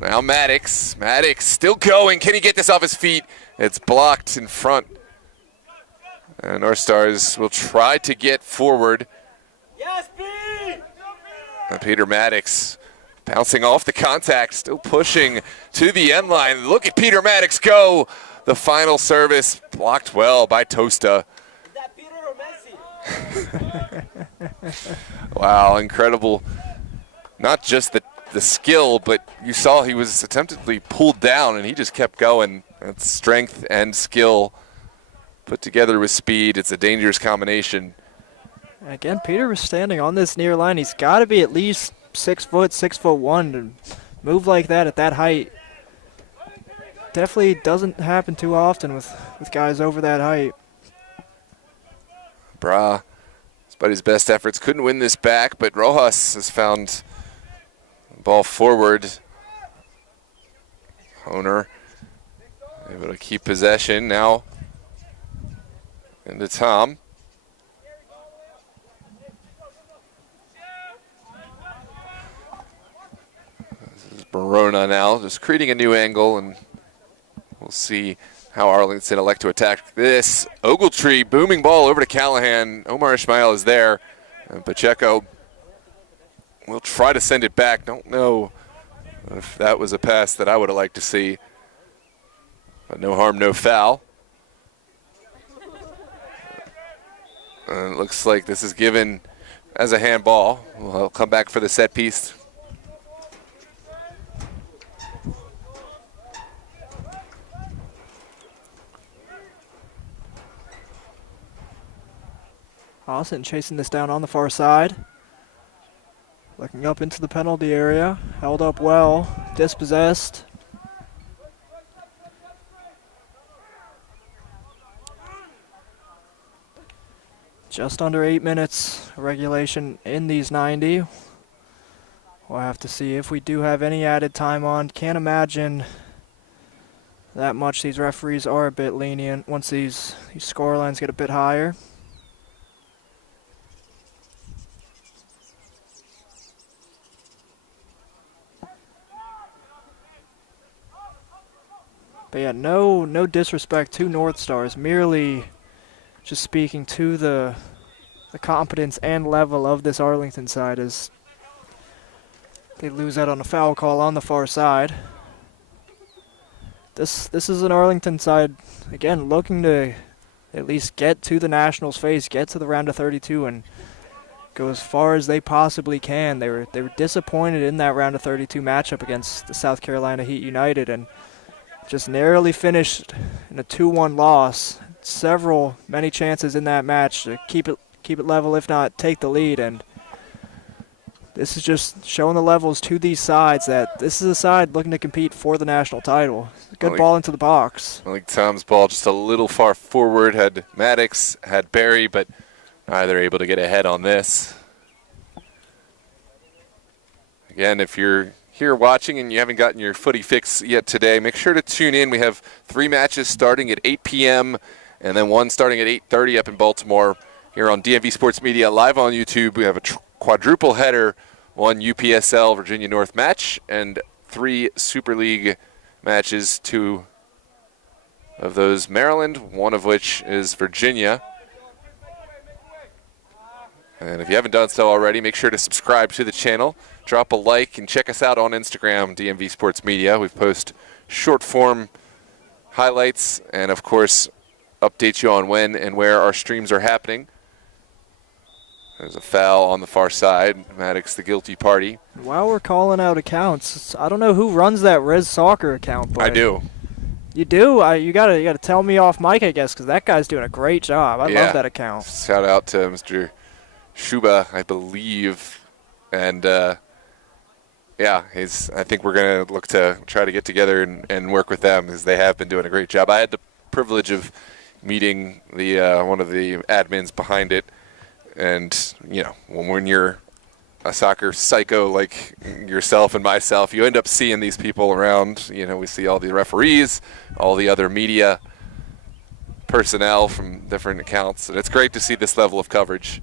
Now Maddox. Maddox still going. Can he get this off his feet? It's blocked in front. And Northstars will try to get forward. Yes, Pete! And Peter Maddox bouncing off the contact, still pushing to the end line. Look at Peter Maddox go. The final service blocked well by Tosta. Is that Peter or Messi? Wow, incredible. Not just the skill, but you saw he was attemptedly pulled down and he just kept going. That's strength and skill put together with speed. It's a dangerous combination. Again, Peter was standing on this near line. He's got to be at least 6 foot, 6'1" to move like that at that height. Definitely doesn't happen too often with guys over that height. Bra, despite his best efforts, couldn't win this back, but Rojas has found the ball forward. Honer able to keep possession now into Tom. This is Barona now, just creating a new angle, and we'll see how Arlington elect to attack this. Ogletree, booming ball over to Callahan. Omar Ishmael is there. And Pacheco will try to send it back. Don't know if that was a pass that I would have liked to see. But no harm, no foul. And it looks like this is given as a handball. We'll come back for the set piece. Austin chasing this down on the far side. Looking up into the penalty area. Held up well. Dispossessed. Just under 8 minutes of regulation in these 90. We'll have to see if we do have any added time on. Can't imagine that much. These referees are a bit lenient once these score lines get a bit higher. But yeah, no disrespect to Northstars, merely just speaking to the competence and level of this Arlington side as they lose out on a foul call on the far side. This is an Arlington side, again, looking to at least get to the Nationals' face, get to the round of 32 and go as far as they possibly can. They were disappointed in that round of 32 matchup against the South Carolina Heat United and just narrowly finished in a 2-1 loss. Many chances in that match to keep it level, if not take the lead. And this is just showing the levels to these sides that this is a side looking to compete for the national title. Good ball into the box. I think Tom's ball just a little far forward. Had Maddox, had Barry, but neither able to get ahead on this. Again, if you're here watching and you haven't gotten your footy fix yet today, make sure to tune in. We have 3 matches starting at 8 p.m. and then one starting at 8:30 up in Baltimore here on DMV Sports Media live on YouTube. We have a quadruple header, 1 UPSL Virginia North match and 3 Super League matches, 2 of those Maryland, 1 of which is Virginia. And if you haven't done so already, make sure to subscribe to the channel, drop a like, and check us out on Instagram, DMV Sports Media. We post short-form highlights and, of course, update you on when and where our streams are happening. There's a foul on the far side. Maddox, the guilty party. While we're calling out accounts, I don't know who runs that Riz Soccer account, but I do. You do? You gotta tell me off mic, I guess, because that guy's doing a great job. I love that account. Shout out to Mr. Shuba, I believe, and yeah, I think we're gonna look to try to get together and work with them because they have been doing a great job. I had the privilege of meeting the one of the admins behind it, and you know, when you're a soccer psycho like yourself and myself, you end up seeing these people around. You know, we see all the referees, all the other media personnel from different accounts. And it's great to see this level of coverage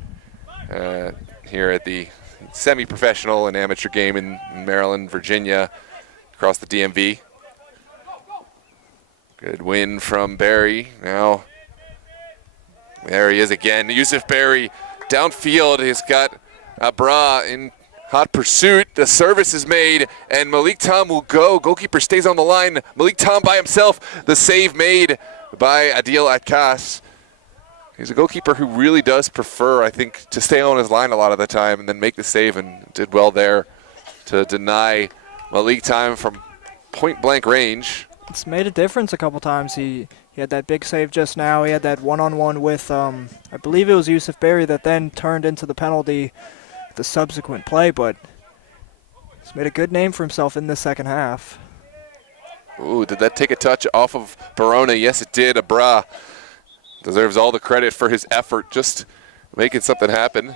here at the semi-professional and amateur game in Maryland, Virginia, across the DMV. Good win from Barry. Now, there he is again. Yusuf Barry downfield. He's got Abra in hot pursuit. The service is made, and Malik Tom will go. Goalkeeper stays on the line. Malik Tom by himself. The save made by Adil Atkas. He's a goalkeeper who really does prefer, I think, to stay on his line a lot of the time and then make the save, and did well there to deny Malik Tom from point-blank range. It's made a difference a couple times. He had that big save just now. He had that one-on-one with, I believe it was Yusuf Berry, that then turned into the penalty the subsequent play, but he's made a good name for himself in the second half. Ooh, did that take a touch off of Barona? Yes, it did. Abra deserves all the credit for his effort just making something happen.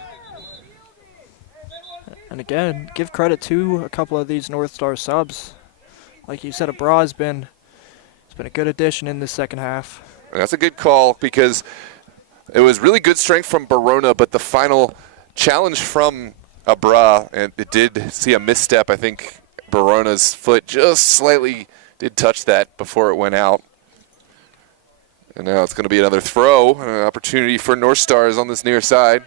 And again, give credit to a couple of these Northstar subs. Like you said, Abra has been a good addition in this second half. And that's a good call, because it was really good strength from Barona, but the final challenge from Abra, and it did see a misstep. I think Barona's foot just slightly did touch that before it went out. And now it's going to be another throw, an opportunity for Northstars on this near side.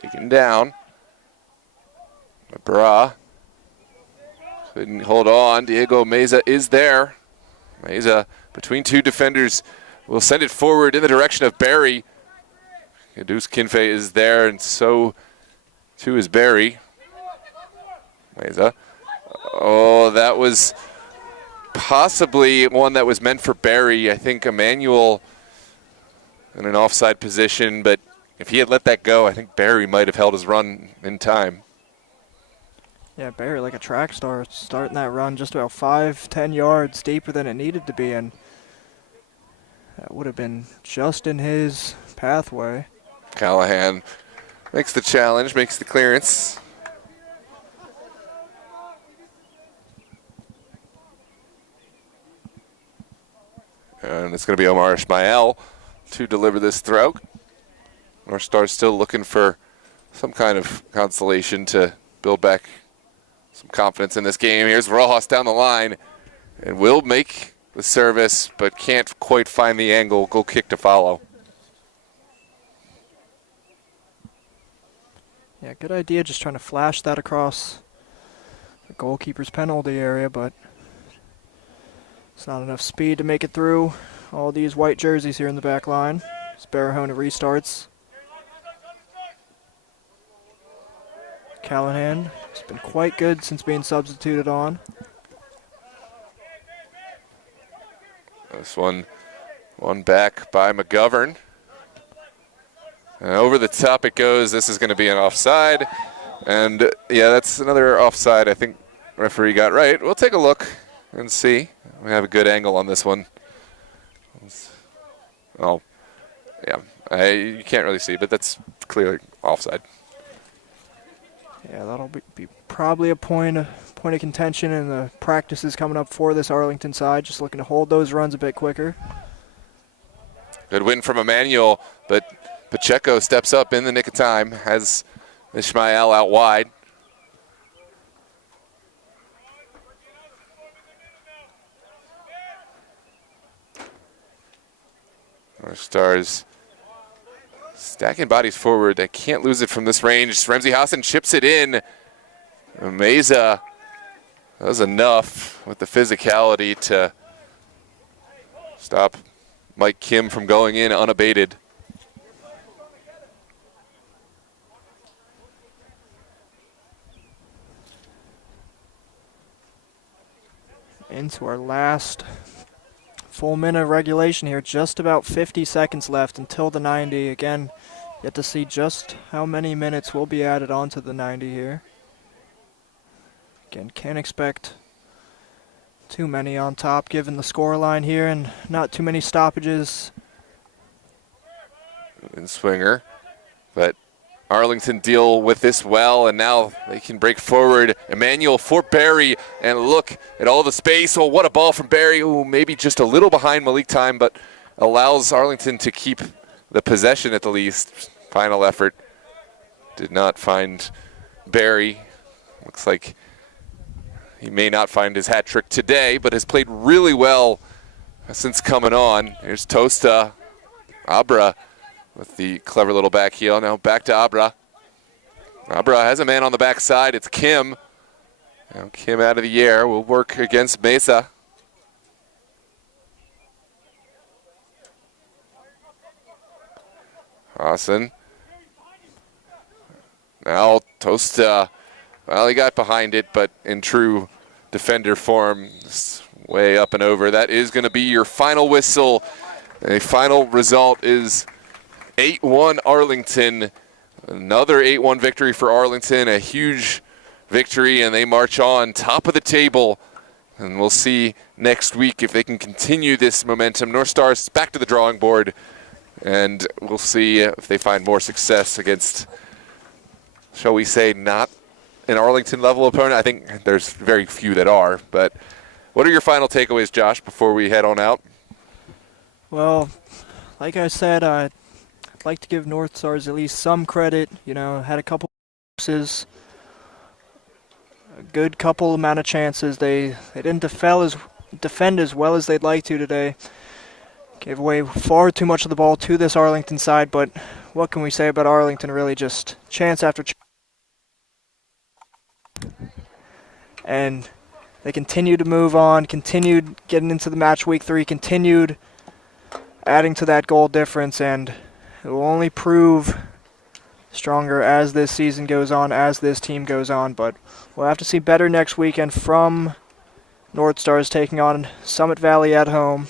Taken down. Abra couldn't hold on. Diego Meza is there. Meza between two defenders will send it forward in the direction of Barry. Kadus Kinfe is there, and so too is Barry. Meza. Oh, that was possibly one that was meant for Barry. I think Emmanuel in an offside position, but if he had let that go, I think Barry might have held his run in time. Yeah, Barry like a track star, starting that run just about 5-10 yards deeper than it needed to be, and that would have been just in his pathway. Callahan makes the challenge, makes the clearance. And it's going to be Omar Ismail to deliver this throw. Northstar's still looking for some kind of consolation to build back some confidence in this game. Here's Rojas down the line and will make the service, but can't quite find the angle. Goal kick to follow. Yeah, good idea, just trying to flash that across the goalkeeper's penalty area, but it's not enough speed to make it through all these white jerseys here in the back line. As Barahona restarts. Callahan has been quite good since being substituted on. This one back by McGovern. And over the top it goes. This is going to be an offside. And yeah, that's another offside I think referee got right. We'll take a look and see. We have a good angle on this one. Oh, yeah. You can't really see, but that's clearly offside. Yeah, that'll be probably a point of contention in the practices coming up for this Arlington side, just looking to hold those runs a bit quicker. Good win from Emmanuel, but Pacheco steps up in the nick of time, has Ismail out wide. Northstars stacking bodies forward. They can't lose it from this range. Ramsey Hassan chips it in. Meza does enough with the physicality to stop Mike Kim from going in unabated. Into our last full minute of regulation here, just about 50 seconds left until the 90. Again, yet to see just how many minutes will be added onto the 90 here. Again, can't expect too many on top given the score line here and not too many stoppages. in swinger. But Arlington deal with this well, and now they can break forward. Emmanuel for Barry, and look at all the space. Oh, what a ball from Barry. Ooh, maybe just a little behind Malik time, but allows Arlington to keep the possession at the least. Final effort did not find Barry. Looks like he may not find his hat trick today, but has played really well since coming on. Here's Tosta. Abra with the clever little back heel. Now back to Abra. Abra has a man on the backside. It's Kim. Now Kim out of the air will work against Mesa. Hassan. Now Tosta. Well, he got behind it, but in true defender form, way up and over. That is going to be your final whistle. A final result is 8-1 Arlington. Another 8-1 victory for Arlington, a huge victory, and they march on top of the table. And we'll see next week if they can continue this momentum. Northstars back to the drawing board, and we'll see if they find more success against, shall we say, not an Arlington level opponent. I think there's very few that are, but what are your final takeaways, Josh, before we head on out? Well, like I said, I'd like to give Northstars at least some credit. You know, had a couple chances, a good couple amount of chances. They didn't defend as well as they'd like to today. Gave away far too much of the ball to this Arlington side, but what can we say about Arlington? Really just chance after chance. And they continued to move on, continued getting into the match week 3, continued adding to that goal difference, and it will only prove stronger as this season goes on, as this team goes on. But we'll have to see better next weekend from Northstars taking on Summit Valley at home.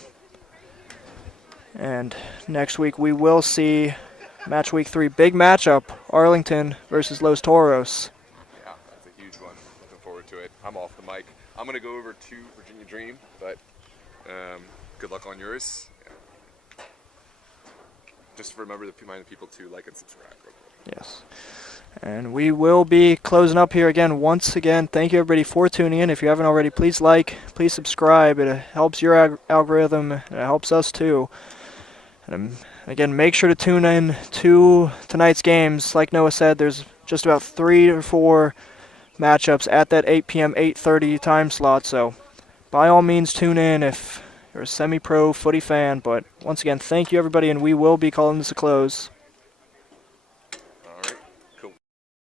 And next week we will see match week 3, big matchup, Arlington versus Los Toros. Yeah, that's a huge one. Looking forward to it. I'm off the mic. I'm going to go over to Virginia Dream, but good luck on yours. Yeah. Just remember to remind people to like and subscribe real quick. Yes. And we will be closing up here again. Once again, thank you everybody for tuning in. If you haven't already, please like, please subscribe. It helps your algorithm. It helps us too. And again, make sure to tune in to tonight's games. Like Noah said, there's just about 3 or 4 matchups at that 8 p.m., 8:30 time slot. So by all means, tune in if you're a semi-pro footy fan. But once again, thank you everybody, and we will be calling this a close.